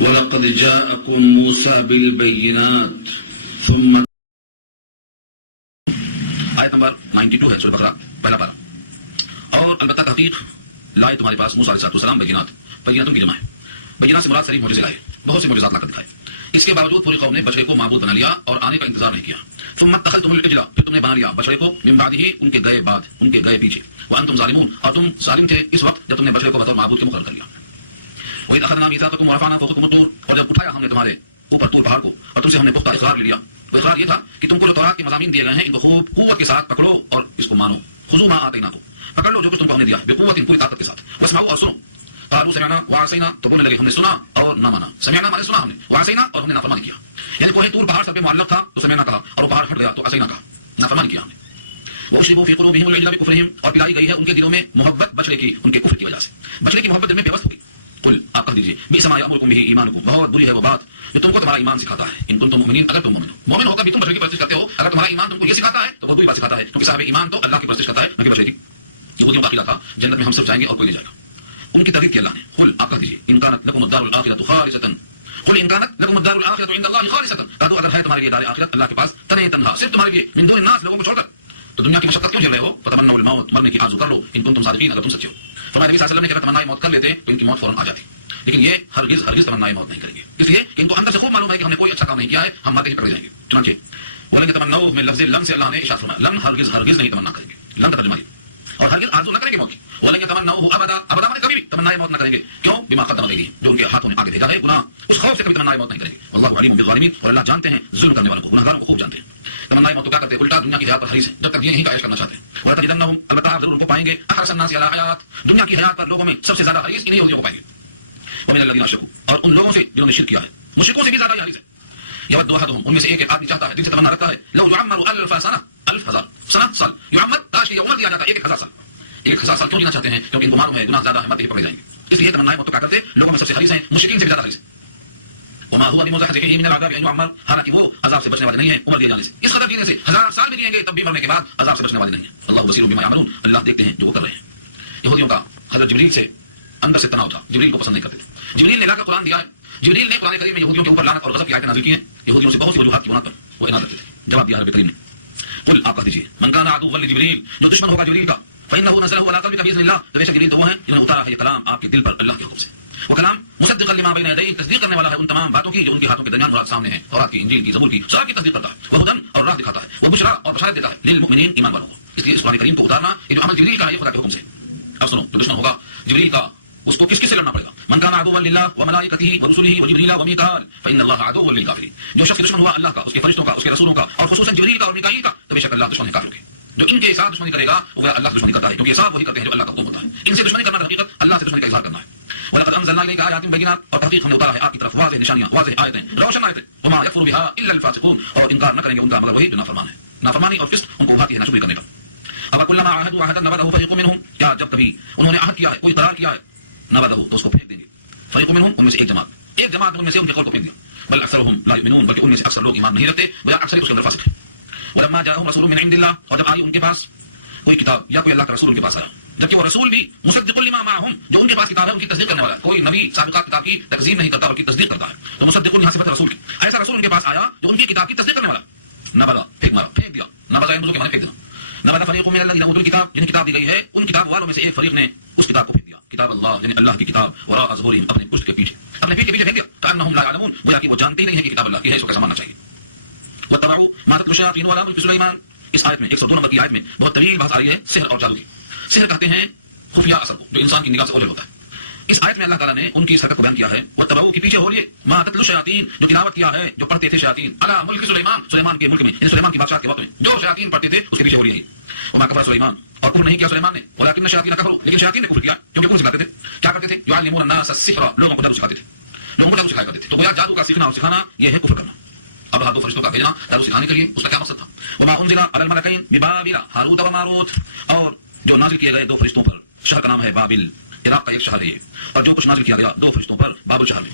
وَلَقَدْ جَاءَكُمْ مُوسَى بِالْبَيِّنَاتِ ثُمَّ آیت نمبر 92 ہے سورہ بقرہ پہلا پارہ. اور البتہ تحقیق لائے تمہارے پاس موسیٰ علیہ السلام بینات، بیناتوں کی جمع ہے. بینات سے مراد صریح معجزے لائے، بہت سے معجزات لا کر دکھائے. اس کے باوجود پوری قوم نے بچڑے کو معبود بنا لیا اور آنے کا انتظار نہیں کیا. ثم اتخذتم العجل، پھر تم نے بنا لیا بچڑے کو من بعدہ، ان کے گئے بعد، ان کے گئے پیچھے. وانتم ظالمون، اور تم ظالم تھے اس وقت جب تم نے بچڑے کو بطور معبود کے مقرر کر لیا. وَإِذْ أَخَذْنَا مِيثَاقَكُمْ وَرَفَعْنَا فَوْقَكُمُ الطُّورَ، اور جب اٹھایا ہم نے تمہارے اوپر طور پہاڑ کو اور تم سے ہم نے پختہ اقرار لیا. وہ اقرار یہ تھا کہ تم کو جو تورات کے مضامین دیے گئے ہیں ان کو خوب قوت کے ساتھ پکڑو اور اس کو مانو. خذوا ما آتیناکم، پکڑ لو جو کچھ تم کو ہم نے دیا بقوت، پوری طاقت کے ساتھ. واسمعوا، اور سنو. قالوا سمعنا وعصینا، تو بولنے لگے ہم نے سنا اور نہ مانا. سمعنا مانے سنا ہم نے، وعصینا اور ہم نے نافرمانی کیا. یعنی کوہ طور پہاڑ سب پہ معلق تھا تو سمعنا کہا، اور وہ پہاڑ ہٹ گیا تو عصینا کہا، نافرمانی کیا ہم نے. وَأُشْرِبُوا فِي قُلُوبِهِمُ الْعِجْلَ بِكُفْرِهِمْ، اور پلائی گئی ہے ان کے دلوں میں محبت بچڑے کی، ان کے کفر کی وجہ سے. بچڑے کی محبت دل میں پیوست ہوگی. قل، آپ کہہ دیجیے، بئس ما یأمرکم بہ ایمانکم، بہت بری ہے وہ بات جو تم کو تمہارا ایمان سکھاتا ہے. ان کنتم مؤمنین، اگر تم مومن ہو. مومن ہو کر بھی تم بچڑے کی پرستش کرتے ہو. اگر تمہارا ایمان تم کو یہ سکھاتا ہے تو بہت بری بات سکھاتا ہے، کیونکہ صاحب ایمان تو اللہ کی پرستش کرتا ہے نہ کہ بچڑے کی. یہودیوں کا عقیدہ تھا جنت میں ہم صرف جائیں گے اور کوئی نہیں جائے گا. ان کی تردید کی اللہ نے. قل، آپ کہہ دیجیے، ان کانت لکم الدار الآخرۃ خالصۃ، قل ان کانت لکم الدار الآخرۃ عند اللہ خالصۃ، کہہ دو اگر ہے تمہارے لیے دار آخرت اللہ کے پاس تنہا تنہا صرف تمہارے لیے، من دون الناس، لوگوں کو چھوڑ کر، تو دنیا کی مشقت کیوں جھیل رہے ہو؟ فتمنوا الموت، مرنے کی آرزو کر لو، ان کنتم صادقین، اگر تم سچے ہو. فرمایا نبی صلی اللہ علیہ وسلم نے کہ اگر تمنا موت کر لیتے تو ان کی موت فوراً آ جاتی، لیکن یہ ہرگز ہرگز تمنا موت نہیں کریں گے، اس لیے کہ ان کو اندر سے خوب معلوم ہے کہ ہم نے کوئی اچھا کام نہیں کیا ہے، ہم مرتے ہی پکڑے جائیں گے. چنانچہ ولن یتمنوا میں لفظ لم سے اللہ نے ارشاد فرمایا، لم ہرگز ہرگز نہیں تمنا کریں گے. لم ترجمہ ہے، اور ہرگز آرزو نہ کریں گے موت کی. ولن یتمنوا ابدا، ابدا مانے کبھی بھی تمنا موت نہ کریں گے. کیوں؟ بما قدمت ایدیہم، جو ان کے ہاتھوں نے آگے بھیجا ہے گناہ، اس خوف سے کبھی تمنا موت نہیں کریں گے. واللہ علیم بالظالمین، اور اللہ جانتے ہیں ظلم کرنے والوں کو، گنہگاروں کو خوب جانتے ہیں. تمنا موت تو کیا کرتے ہیں؟ الٹا دنیا کی حیات پر حریص ہیں، جب تک یہ یہیں کا عیش کرنا چاہتے ہیں. ولتجدنہم، البتہ آپ ضرور ان کو پائیں گے، احرص الناس علی حیات، دنیا کی حیات پر لوگوں میں سب سے زیادہ حریص انہی یہودیوں کو پائیں گے. ومن الذین اشرکوا، اور ان لوگوں سے جنہوں نے شرک کیا ہے، مشرکوں سے بھی زیادہ یہ حریص ہے. یود احدہم، ان میں سے ایک آدمی چاہتا ہے، دل سے تمنا رکھتا ہے، لو یعمر الف سنہ، الف ہزار سنہ سال، یعمر کاش یہ عمر دیا جاتا 1000 سال. 1000 سال کیوں جینا چاہتے ہیں؟ کیونکہ ان کو معلوم ہے گناہ زیادہ ہے، مرتے ہی پکڑے جائیں گے. اس لیے تمنا موت تو کیا کرتے لوگوں میں سب سے حریص ہیں، مشرکین سے بھی زیادہ حریص ہیں. وما هو بمزحزحه من العذاب ان يعمر، حالانکہ وہ عذاب سے بچنے والے نہیں ہیں عمر دیے جانے سے. اس قدر جینے سے 1000 سال بھی جئیں گے تب بھی مرنے کے بعد عذاب سے بچنے والے نہیں ہیں. اللہ بصیر بما يعملون، اللہ دیکھتے ہیں جو وہ کر رہے ہیں. یہودیوں کا حضرت جبریل سے اندر سے تناؤ تھا، جبریل کو پسند نہیں کرتے تھے. جبریل نے لا کر قرآن دیا ہے. جبریل نے قرآن کریم میں یہودیوں کے اوپر لعنت اور غضب کی آیتیں نازل کی ہیں. یہودیوں سے بہت سی وجوہات کی بنا پر وہ اناد رکھتے تھے. جواب دیا رب کریم نے. قل، آپ کہہ دیجیے، من کان عدوا لجبریل، جو دشمن ہوگا جبریل کا، فإنه نزله على قلبك بإذن الله، تو بے شک جبریل تو وہ ہیں جنہوں نے اتارا ہے یہ کلام آپ کے دل پر اللہ کے حکم سے. وہ کلام مصدقا لما بین یدیہ، تصدیق کرنے والا ہے ان تمام باتوں کی جو ان کے ہاتھوں کے درمیان مراد سامنے ہیں، تورات کی، انجیل کی، زبور کی، سب کی تصدیق کرتا ہے. وہدن، اور راہ دکھاتا ہے. وبشرا، اور بشارت دیتا ہے، للمؤمنین، ایمان والوں کو. اس لیے اس قرآن کریم کو اتارنا یہ جو عمل جبریل کا ہے یہ خدا کے حکم سے. اب سنو، جو دشمن ہوگا جبریل کا اس کو کس کس سے لڑنا پڑے گا؟ من کان عدوا للہ وملائکتہ ورسلہ وجبریل ومیکائیل فإن اللہ عدو للکافرین، جو شخص دشمن ہوا اللہ کا، اس کے فرشتوں کا، اس کے رسولوں کا، اور خصوصاً جبریل کا اور میکائیل کا، تو بے شک اللہ دشمن ہے کافروں کے. جو ان کے ساتھ دشمنی کرے گا وہ اللہ سے دشمنی کرتا ہے، کیونکہ یہ سب وہی کرتے ہیں جو اللہ کا حکم ہوتا ہے. ان سے دشمنی کرنا حقیقت اللہ سے دشمنی کا اظہار کرنا ہے. وَلَقَدْ أَنزَلْنَا إِلَيْكَ آيَاتٍ بَيِّنَاتٍ، اور تحقیق ہم نے اتارا ہے آپ کی طرف واضح نشانیاں، واضح آیتیں، روشن آیتیں. وَمَا يَكْفُرُ بِهَا إِلَّا الْفَاسِقُونَ، اور انکار نہ کریں گے ان کا مگر وہی جو نافرمان ہے. نافرمانی اور فسق ان کو بھاتی ہے ناشکری کرنے کا. اب كلما عاهدوا عهدا نبذه فريق منهم، کیا جب کبھی انہوں نے عہد کیا ہے، کوئی قرار کیا ہے، نبذه تو اس کو پھینک دیں گے. فريق منهم، ان میں سے ایک جماعت ان میں سے ان کے قول کو پھینک دیا. بل اکثرهم لا يؤمنون، بلکہ ان میں سے اکثر لوگ ایمان نہیں رکھتے، بیا اکثر اس کے اندر فاسق ہیں. ولما جاءهم رسول من عند الله، اور جب آئی ان کے پاس کوئی کتاب یا کوئی اللہ کا رسول ان کے پاس آیا، جبکہ وہ رسول بھی مصدق لما معهم، جو ان کے پاس کتاب ہے ان کی تصدیق کرنے والا ہے. کوئی نبی سابقہ کتاب کی تکذیب نہیں کرتا بلکہ تصدیق کرتا ہے، تو مصدق یہاں صفت رسول کی. ایسا رسول ان کے پاس آیا جو ان کی کتاب کی تصدیق کرنے والا. نبذا، پھینک مارا، پھینک دیا. نبذا ینبذ کے معنی پھینک دینا. نبذ فریق من الذین اوتوا الکتاب، جنہیں کتاب دی گئی ہے ان کتاب والوں میں سے ایک فریق نے اس کتاب کو پھینک دیا. کتاب اللہ، یعنی اللہ کی کتاب، وراء ظہورہم، اپنے پشت کے پیچھے، اپنے پیٹ کے پیچھے پھینک دیا. کأنہم لا یعلمون، گویا کہ وہ جانتے ہی نہیں ہیں کہ کتاب اللہ کی ہے، اس کو کیسا ماننا چاہیے. واتبعوا ما تتلو الشیاطین علی ملک سلیمان، اس آیت میں 102 نمبر کی آیت میں بہت طویل بحث آ رہی ہے سحر اور جادو کی. سحر کہتے ہیں خفیہ اثر کو جو انسان کی نگاہ سے اوجھل ہوتا ہے. اس آیت میں اللہ تعالیٰ نے ان کی اس حرکت کو بیان کیا ہے. واتبعوا کے پیچھے ہو لیے، ما تتلو الشیاطین، جو تلاوت کیا ہے، جو پڑھتے تھے شیاطین، علی ملک سلیمان، سلیمان کے ملک میں، یعنی سلیمان کی بادشاہت کے وقت میں جو شیاطین پڑھتے تھے اس کے پیچھے ہو لیے. وما کفر سلیمان، اور کفر نہیں کیا سلیمان نے، ولکن الشیاطین کفروا، لیکن شیاطین نے کفر کیا، کیونکہ کفر سکھاتے تھے. کیا کرتے تھے؟ یعلمون الناس السحر، لوگوں کو جادو سکھاتے تھے، لوگوں کو جادو سکھایا کرتے تھے. تو گویا جادو کا سیکھنا اور سکھانا یہ ہے کفر کرنا. اب دو فرشتوں کا بھیجنا جادو سکھانے کے لیے، اس کا کیا مقصد تھا؟ وما انزل علی الملکین ببابل ہاروت و ماروت، اور جو نازل کیے گئے دو فرشتوں پر، شہر کا نام ہے بابل، عراق کا ایک شہر ہے، اور جو کچھ نازل کیا گیا دو فرشتوں پر بابل شہر میں.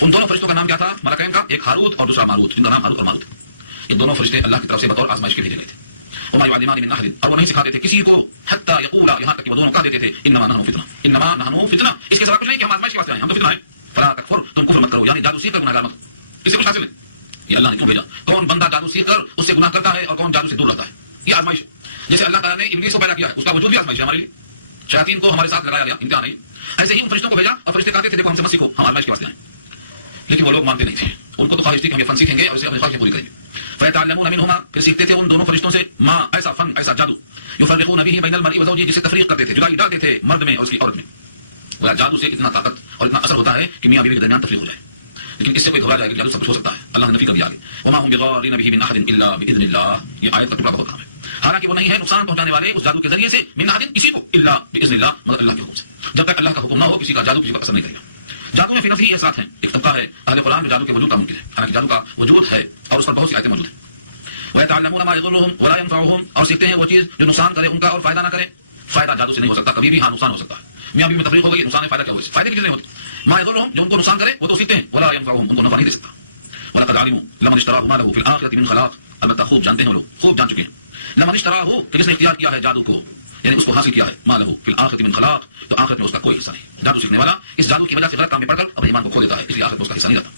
ان دونوں فرشتوں کا نام کیا تھا ملکین کا؟ ایک ہاروت اور دوسرا ماروت، جن کا نام ہاروت اور ماروت. یہ دونوں فرشتے اللہ کی طرف سے بطور آزمائش کے بھیجے گئے تھے. وما يعلمان من احد، اور وہ نہیں سکھاتے تھے کسی کو، حتى يقولا، یہاں تک کہ وہ دونوں کہہ دیتے تھے انما نحن فتنہ، انما نحن فتنہ، اس کے سوا کچھ نہیں کہ ہم آزمائش کے واسطے آئے ہیں، ہم تو فتنہ ہیں. فلا تکفر، تم کفر مت کر گناہگار مت ہو، اس سے کچھ حاصل نہیں. یہ اللہ نے کیوں بھیجا؟ کون بندہ جادو سیکھ کر اس سے گناہ کرتا ہے اور کون جادو سے دور رہتا ہے. یہ آزمائش ہے. جیسے اللہ تعالیٰ نے ابلیس کو پیدا کیا ہے، اس کا وجود بھی آزمائش ہے ہمارے لیے. شیاطین کو ہمارے ساتھ لگایا گیا، امتحان نہیں. ایسے ہی ان فرشتوں کو بھیجا اور فرشتے کہتے تھے دیکھو ہم سے مت سیکھو، ہم آزمائش کے واسطے آئے. لیکن وہ لوگ مانتے نہیں تھے. ان کو تو خواہش تھی کہ ہم یہ فن سیکھیں گے اور اسے اپنی خواہشیں پوری کریں گے. فیتعلمون منہما، پھر سیکھتے تھے ان دونوں فرشتوں سے ما، ایسا فن، ایسا جادو، یفرقون به بین المرء وزوجه، جسے تفریق کرتے تھے، جدائی ڈالتے تھے مرد میں اور اس کی عورت میں. وہ جادو سے اتنا طاقت اور اتنا اثر ہوتا ہے کہ میاں بیوی کے درمیان تفریق ہو جائے. لیکن اس سے کوئی دھوکا جائے کہ جادو سب کچھ ہو سکتا ہے. اللہ نے نفی کر دیا آگے، وما هم بضارین به من احد الا باذن اللہ. یہ آیت کا ٹکڑا بہت کام ہے. حالانکہ وہ نہیں ہے نقصان پہنچانے والے اس جادو کے ذریعے سے من احد، کسی کو، الا باذن اللہ، مگر اللہ کے حکم سے. جب تک اللہ کا حکم نہ ہو کسی کا جادو کسی پر اثر نہیں کرے گا. جادو میں فی نفسی اثرات ہیں. ایک طبقہ ہے اہل قرآن جو جادو کے وجود کا منکر ہے، حالانکہ جادو کا وجود ہے اور اس پر بہت سی آیتیں موجود ہیں. وَيَتَعَلَّمُونَ مَا يَضُرُّهُمْ وَلَا يَنفَعُهُمْ، اور سیکھتے ہیں وہ چیز جو نقصان کرے ان کا اور فائدہ نہ کرے. فائدہ جادو سے نہیں ہو سکتا کبھی بھی، ہاں نقصان ہو سکتا ہے. میاں بیوی میں تفریق ہو گئی، نقصان ہے، فائدہ کیا ہو؟ فائدے کی چیز نہیں ہوتی. ما يضرهم، جو ان کو نقصان کرے وہ تو سیکھتے ہیں. ولا ينفعهم، ان کو نفع نہیں دے سکتا. ولقد علموا لمن اشتراه ما له في الاخره من خلاق، البتہ خوب جانتے ہیں لوگ، خوب جان چکے ہیں. لمن اشتراه، کہ جس نے اختیار کیا ہے جادو کو، یعنی اس کو حاصل کیا ہے، ما له في الاخره من خلاق، تو آخرت میں اس کا کوئی حصہ نہیں. جادو سیکھنے والا اس جادو کی وجہ سے غلط کام میں پڑ کر اپنے ایمان کو کھو دیتا ہے، اس لیے آخرت میں اس کا حصہ نہیں رہتا.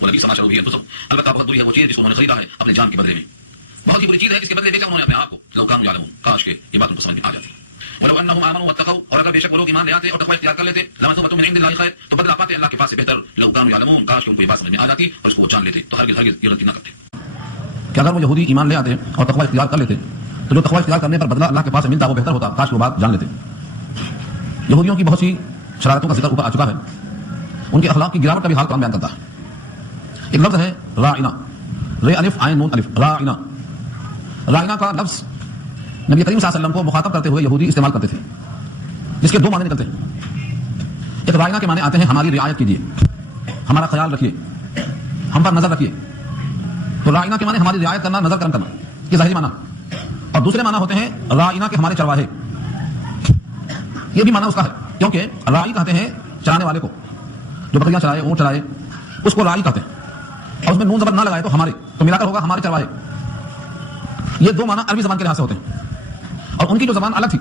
ولبئس ما شروا به انفسهم، البتہ بہت بری ہے وہ چیز جس کو انہوں نے خریدا ہے اپنے جان کے بدلے میں. بہت ہی بری چیز ہے جس کے بدلے بیچا انہوں نے اپنے آپ کو. لو كانوا يعلمون، کاش کہ یہ بات ان کو سمجھ میں آ جاتی. ولو انهم امنوا واتقوا، اور اگر بے شک وہ لوگ ایمان لے آتے اور تقوی اختیار کر لیتے، لمثوبۃ من عند الله خیر، تو بدلہ پاتے اللہ کے پاس سے بہتر. لو كانوا يعلمون، کاش کہ ان کو یہ بات سمجھ میں آ جاتی اور اس کو وہ جان لیتے تو ہرگز یہ غلطی نہ کرتے. کہ اگر وہ یہودی ایمان لے آتے اور تقوی اختیار کر لیتے تو جو تقوی اختیار کرنے پر بدلہ اللہ کے پاس سے ملتا وہ بہتر ہوتا. کاش وہ بات جان لیتے. یہودیوں کی بہت سی شرارتوں کا ذکر اوپر آ چکا ہے. ان کے اخلاق کی گراوٹ کا بھی حال قرآن بیان کرتا ہے. ایک لفظ ہے راعنا، رے الف عین نون الف، راعنا. راعنا کا لفظ نبی کریم صلی اللہ علیہ وسلم کو مخاطب کرتے ہوئے یہودی استعمال کرتے تھے، جس کے دو معنی نکلتے ہیں. ایک راعنا کے معنی آتے ہیں ہماری رعایت کیجیے، ہمارا خیال رکھیے، ہم پر نظر رکھیے. تو راعنا کے معنی ہماری رعایت کرنا، نظر کرم کرنا، یہ ظاہری معنی. اور دوسرے معنی ہوتے ہیں راعنا کے ہمارے چرواہے. یہ بھی معنی اس کا ہے، کیونکہ راعی کہتے ہیں چرانے والے کو، جو بکریاں چرائے، اونٹ چرائے، اس کو راعی کہتے ہیں. اور اس میں نون زبر نہ لگائے تو ہمارے، تو ملا کر ہوگا ہمارے چرواہے. یہ دو معنی عربی زبان کے لحاظ سے ہوتے ہیں. اور ان کی جو زبان الگ تھی،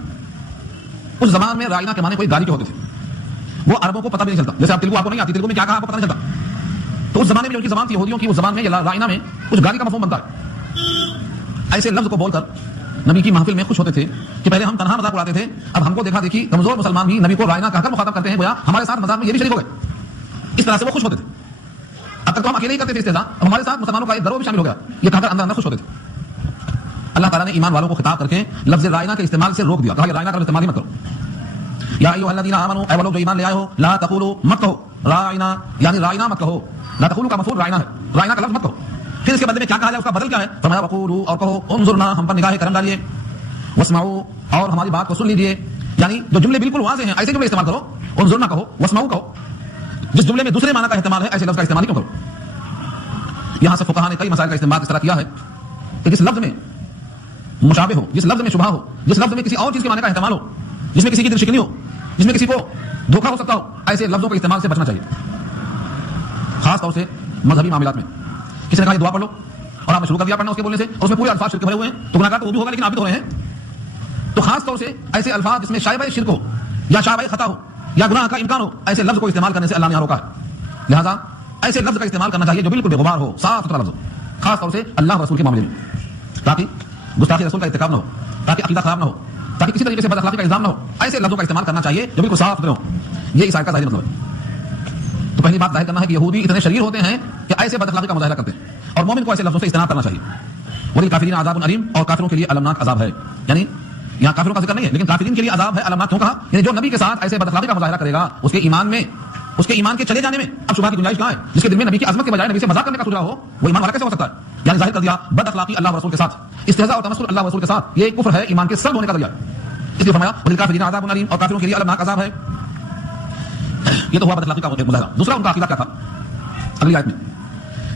اس زبان میں راعنا کے معنی کوئی گالی کے ہوتے تھے. وہ عربوں کو پتہ بھی نہیں چلتا. جیسے آپ تیلگو آپ کو نہیں آتی، تیلگو میں کیا کہا آپ کو پتہ نہیں چلتا. تو اس زمانے میں جو ان کی زبان تھی یہودیوں کی، اس زبان میں راعنا میں کچھ گالی کا مفہوم بنتا ہے. ایسے لفظ کو بول کر نبی کی محفل میں خوش ہوتے تھے کہ پہلے ہم تنہا مذاق اڑاتے تھے، اب ہم کو دیکھا دیکھی کمزور مسلمان بھی نبی کو راعنا کہہ کر مخاطب کرتے ہیں، گویا ہمارے ساتھ مذاق میں یہ بھی شریک ہو گئے. اس طرح سے وہ خوش ہوتے تھے. اب تک تو ہم اکیلے ہی کرتے تھے استہزاء، اب ہمارے ساتھ مسلمانوں کا ایک گروہ بھی شامل ہو گیا، یہ کہہ کر اندر اندر خوش ہوتے تھے. اللہ تعالیٰ نے ایمان والوں کو خطاب کر کے لفظ راعنا کے استعمال سے روک دیا. کہا کہ راعنا کا استعمال ہی مت کرو. یا ایھا الذین آمنوا، اے وہ لوگ جو ایمان لے آئے ہو، لا تقولوا، مت کہو راعنا، یعنی راعنا مت کہو. لا تقولوا کا مفعول راعنا ہے، راعنا کا لفظ مت کہو. پھر اس کے بدلے میں کیا کہا جائے، اس کا بدل کیا ہے؟ فرمایا وقولوا، اور کہو انظرنا، ہم پر نگاہ کرم ڈالیے، واسمعوا، اور ہماری بات کو سن لیجیے. یعنی جو جملے بالکل واضح ہیں ایسے جملے استعمال کرو. انظرنا کہو، واسمعوا کہو. جس جملے میں دوسرے معنی کا احتمال ہے ایسے لفظ کا استعمال کیوں کرو؟ یہاں سے فقہاء نے کئی مسائل کا استعمال اس طرح کیا ہے کہ جس لفظ میں مشابہ ہو، جس لفظ میں شبہ ہو، جس لفظ میں کسی اور چیز کے معنی کا احتمال ہو، جس میں کسی کی دل شکنی ہو، جس میں کسی کو دھوکہ ہو سکتا ہو، ایسے لفظوں کے استعمال سے بچنا چاہیے. خاص طور سے مذہبی معاملات میں کسی نے کہا یہ دعا پڑھ لو اور آپ نے شروع کر دیا پڑھنا اس کے بولنے سے، اور اس میں پورے الفاظ شرک بھرے ہوئے ہیں، تو گناہگار تو وہ بھی ہوگا لیکن آپ بھی تو ہو رہے ہیں. تو خاص طور سے ایسے الفاظ جس میں شائبہ شرک ہو یا شائبہ خطا ہو یا گناہ کا امکان ہو، ایسے لفظ کو استعمال کرنے سے اللہ نے روکا ہے. لہذا ایسے لفظ کا استعمال کرنا چاہیے جو بالکل بے غبار ہو، صاف ستھرا لفظ ہو، خاص طور سے اللہ رسول کے معاملے میں، تاکہ گستاخی رسول کا ارتکاب نہ ہو، تاکہ عقیدہ خراب نہ ہو، تاکہ کسی طریقے سے بد اخلاقی کا الزام نہ ہو. ایسے لفظوں کا استعمال کرنا چاہیے جو بالکل صاف ستھرے ہوں. یہ اس آیت کا ظاہری مطلب ہے. تو پہلی بات ظاہر کرنا ہے کہ یہودی اتنے شریر ہوتے ہیں کہ ایسے بد اخلاقی کا مظاہرہ کرتے ہیں، اور مومن کو ایسے لفظوں سے اجتناب کرنا چاہیے. وللکافرین عذاب علیم، اور کافروں کے لیے المناک عذاب ہے. یعنی یہاں کافروں کا ذکر نہیں ہے لیکن کافرین کے لیے عذاب ہے. المناک کیوں کہا؟ یعنی جو نبی کے ساتھ ایسے بد اخلاقی کا مظاہرہ کرے گا، اس کے ایمان میں، اس کے ایمان کے چلے جانے میں اب شبہات کی گنجائش کہاں ہے؟ جس کے دل میں نبی کی عظمت کے بجائے نبی سے مذاق کرنے کا سوچ رہا ہو، وہ ایمان والا کیسے ہو سکتا ہے؟ یعنی ظاہر کر دیا بد اخلاقی اللہ و رسول کے ساتھ، استہزاء اور تمسخر اللہ و رسول کے ساتھ، یہ کفر ہے، ایمان کے سرد ہونے کا ذریعہ. اس لیے فرمایا وللکافرین عذاب علیم، اور کافروں کے لیے المناک عذاب ہے. یہ تو ہوا بد اخلاقی کا مظاہرہ. دوسرا ان کا عقیدہ کیا تھا اگلی آیت میں،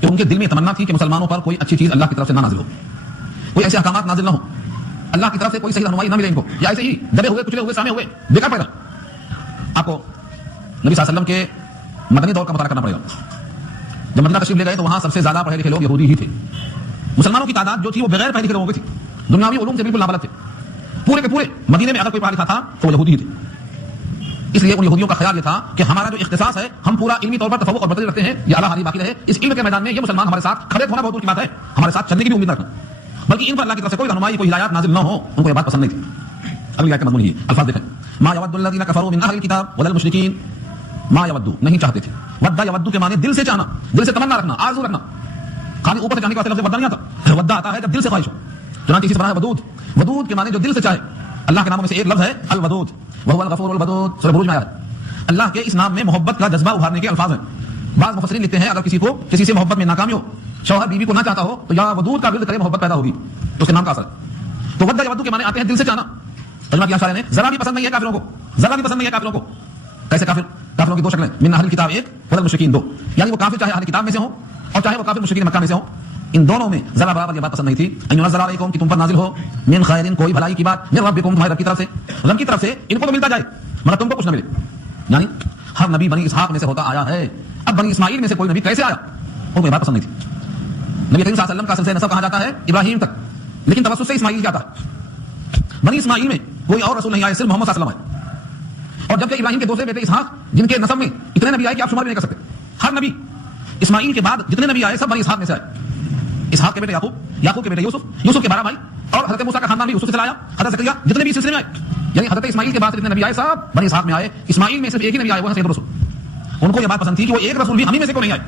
کہ ان کے دل میں تمنا تھی کہ مسلمانوں پر کوئی اچھی چیز اللہ کی طرف سے نہ نازل ہو، کوئی ایسے احکامات نازل نہ ہو، اللہ کی طرف سے کوئی صحیح رہنمائی نہ ملے ان کو، یا ایسے ہی دبے ہوئے کچلے ہوئے سامے ہوئے بیکار پیدا. آپ کو نبی صلی اللہ علیہ وسلم کے مدنی دور کا مطالعہ کرنا پڑے گا. جب مدینہ تشریف لے گئے تو وہاں سب سے زیادہ پڑھے لکھے لوگ یہودی ہی تھے. مسلمانوں کی تعداد جو تھی وہ بغیر پڑھے لکھے لوگوں کی تھی، دنیاوی علوم سے بالکل نابلد تھے. پورے کے پورے مدینے میں اگر کوئی پڑھا لکھا تھا تو وہ یہودی ہی تھے. اس لیے ان یہودیوں کا خیال یہ تھا کہ ہمارا جو اختصاص ہے ہم پورا علمی طور پر تفوق اور برتری رکھتے ہیں، یہ اعلیٰ حاضری باقی رہے، اس علم کے میدان میں یہ مسلمان ہمارے ساتھ کھڑے ہونا بہت دور کی بات ہے، ہمارے ساتھ چلنے کی بھی امید نہ رکھنا، بلکہ ان پر اللہ کی طرف سے کوئی رہنمائی کوئی ہدایات نازل نہ ہو، ان کو یہ بات پسند نہیں تھی۔ اگلی آیت کا مضمون یہ الفاظ دیکھیں، ما یود الذین کفروا من اہل الکتاب ولا المشرکین، ما یودو نہیں چاہتے تھے، ودا یودو کے معنی دل سے چاہنا، دل سے تمنا رکھنا، آرزو رکھنا، خالی اوپر سے چاہنے کے واسطے لفظ ودا نہیں آتا، ودا آتا ہے جب دل سے خواہش ہو، چنانچہ اسی طرح ہے ودود، ودود کے معنی جو دل سے چاہے، اللہ کے ناموں میں سے ایک لفظ ہے الودود، وهو الغفور الودود، سورہ بروج میں آیا ہے۔ اللہ کے اس نام میں محبت کا جذبہ ابھارنے کے الفاظ ہیں۔ بعض مفسرین لکھتے ہیں اگر کسی کو کسی سے محبت میں ناکامی ہو، شوہر بیوی کو نہ چاہتا ہو تو یا ودود کا ورد کرے محبت پیدا ہوگی، تو اس کے نام کا اثر ہے۔ تو ودا یودو کے معنی آتے ہیں دل سے چاہنا۔ ترجمہ کیا شاعر نے، ذرا بھی پسند نہیں ہے کافروں کو، ذرا بھی پسند نہیں ہے کافروں کو۔ کیسے کافر؟ کافروں کی دو شکلیں، من اہل الکتاب ایک، ولا المشرکین دو، یعنی وہ کافر چاہے اہل کتاب میں سے ہوں اور چاہے وہ کافر مشرکین مکہ میں سے ہوں، ان دونوں میں ذرا برابر یہ بات پسند نہیں تھی، ان ينزل علیکم کہ تم پر نازل ہو من خیر کوئی بھلائی کی بات، من ربکم تمہارے رب کی طرف سے، رب کی طرف سے ان کو تو ملتا جائے مگر تم کو کچھ نہ ملے۔ یعنی ہر نبی بنی اسحاق میں سے ہوتا آیا ہے، اب بنی اسماعیل میں سے کوئی نبی کیسے آیا، ان کو یہ بات پسند نہیں تھی۔ نبی کریم صلی اللہ علیہ وسلم کا سلسلہ نسب کہا جاتا ہے ابراہیم تک، لیکن توسط سے اسماعیل جاتا ہے۔ بنی اسماعیل میں کوئی اور رسول نہیں آئے، صرف محمد صلی اللہ علیہ وسلم آئے، اور جبکہ ابراہیم کے دوسرے بیٹے اسحاق جن کے نسب میں اتنے نبی آئے کہ آپ شمار بھی نہیں کر سکتے، ہر نبی اسماعیل کے بعد جتنے نبی آئے سب بنی اسحاق میں سے آئے۔ اسحاق کے بیٹے یعقوب، یعقوب کے بیٹے یوسف، یوسف کے 12 بھائی، اور حضرت موسیٰ کا خاندان بھی یوسف سے چلا آیا، حضرت زکریا، جتنے بھی اس سلسلے میں آئے، یعنی حضرت اسماعیل کے بعد جتنے نبی آئے سب بنی اسحاق میں آئے۔ اسماعیل میں صرف ایک ہی نبی آئے، وہ ہے سید الرسول۔ ان کو یہ بات پسند تھی کہ وہ ایک رسول بھی ہم ہی میں سے کو نہیں آئے،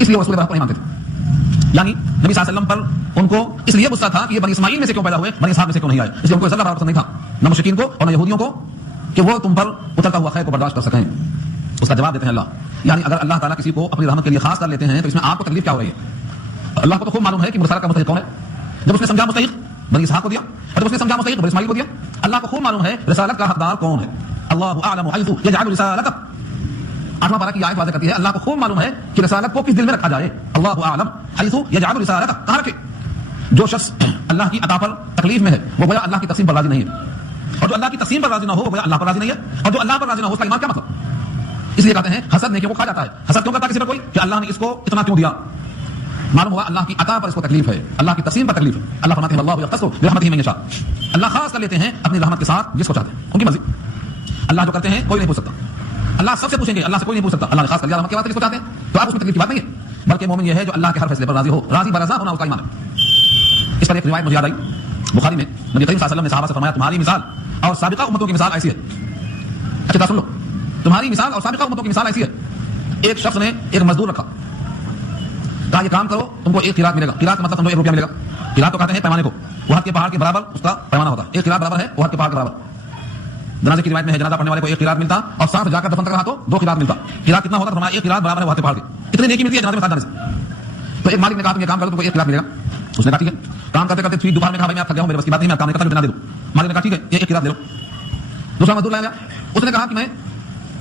اس لیے وہ رسول اللہ کو نہیں مانتے تھے۔ یعنی نبی صلی اللہ علیہ وسلم پر ان کو اس لیے غصہ تھا کہ یہ بنی اسماعیل میں سے کیوں پیدا ہوئے، بنی اسحاق میں سے کیوں نہیں آئے، اس لیے ان کو ذرا برابر پسند نہیں تھا، نہ مشرکین کو اور نہ یہودیوں کو، کہ وہ تم پر اترتا ہوا خیر کو برداشت کر سکیں۔ اس کا جواب دیتے ہیں اللہ، یعنی اگر اللہ تعالیٰ کسی کو اپنی رحمت کے لیے خاص کر لیتے ہیں تو اس میں آپ کو تکلیف کیا ہو رہی ہے؟ اللہ کو تو خوب معلوم ہے کہ رسالت کا مستحق کون ہے، جب اس نے سمجھا مستحق بنی اسحاق کو دیا، اور جب اس نے سمجھا مستحق بنی اسماعیل کو دیا، اللہ کو خوب معلوم ہے رسالت کا حقدار کون ہے۔ اللہ اعلم حیث یجعل رسالتہ، 8واں پارہ کی آیت واضح کرتی ہے اللہ کو خوب معلوم ہے کہ رسالت کو کس دل میں رکھا جائے۔ اللہ اعلم حیث یجعل رسالتہ، کہاں رکھے؟ جو شخص اللہ کی عطا پر تکلیف میں ہے وہ گویا اللہ کی تقسیم پر راضی نہیں ہے، اور جو اللہ کی تقسیم پر راضی نہ ہو وہ گویا اللہ پر راضی نہیں ہے، اور جو اللہ پر راضی نہ ہو اس کا ایمان کیا مطلب؟ اس لیے کہتے ہیں حسد نیکیوں کو کھا جاتا ہے۔ حسد کیوں کرتا ہے کسی پر کوئی کہ اللہ نے اس کو اتنا کیوں دیا؟ معلوم ہوا اللہ کی عطا پر اس کو تکلیف ہے، اللہ کی تقسیم پر تکلیف ہے۔ اللہ فرماتے ہیں اللہ یختص برحمتہ من یشاء، اللہ خاص کر لیتے ہیں اپنی رحمت کے ساتھ جس کو چاہتے ہیں، ان کی مرضی۔ اللہ جو کرتے ہیں کوئی نہیں پوچھ سکتا، اللہ سب سے پوچھیں گے، اللہ سے کوئی نہیں پوچھ سکتا۔ اللہ نے خاص کر لیا رحمت کے واسطے جس کو چاہتے ہیں، تو آپ اس میں تکلیف کی بات نہیں ہے، بلکہ مومن یہ ہے جو اللہ کے ہر فیصلے پر راضی ہو، راضی برضا ہونا اس کا ایمان ہے۔ اس پر ایک روایت مجھے یاد آئی بخاری میں، نبی کریم صلی اللہ علیہ وسلم نے صحابہ سے فرمایا تمہاری مثال اور سابقہ امتوں کی مثال ایسی ہے، اچھا سن لو، تمہاری مثال اور سابقہ امتوں کی مثال ایسی ہے، ایک شخص نے ایک مزدور رکھا، کہا یہ کام کرو تم کو 1 قیراط ملے گا، قیراط کا مطلب سمجھو 1 روپیہ ملے گا، قیراط تو کہتے ہیں پیمانے کو، وہ ہاتھ کے پہاڑ کے برابر اس کا پیمانہ ہوتا ہے، 1 قیراط برابر ہے وہ ہاتھ کے پہاڑ کے برابر۔ جنازے کی روایت میں ہے جنازہ پڑھنے والے کو 1 قیراط ملتا اور ساتھ جا کر دفن کر رہا تو 2 قیراط ملتا۔ قیراط کتنا ہوتا ہے؟ فرمایا 1 قیراط برابر ہے وہ ہاتھ کے پہاڑ کے، اتنی نیکی ملتی ہے جنازے میں ساتھ جانے سے۔ تو ایک مالک نے کہا تم یہ کام کرو تم کو 1 قیراط ملے گا، اس نے کہا ٹھیک ہے، کام کرتے کرتے دوپہر میں کہا بھائی میں تھک گیا ہوں میرے بس کی بات نہیں، میں کام نہیں کرتا جنا دے دو، مالک نے کہا ٹھیک ہے یہ 1 قیراط دے لو۔ دوسرا مزدور لایا گیا، اس نے کہا کہ میں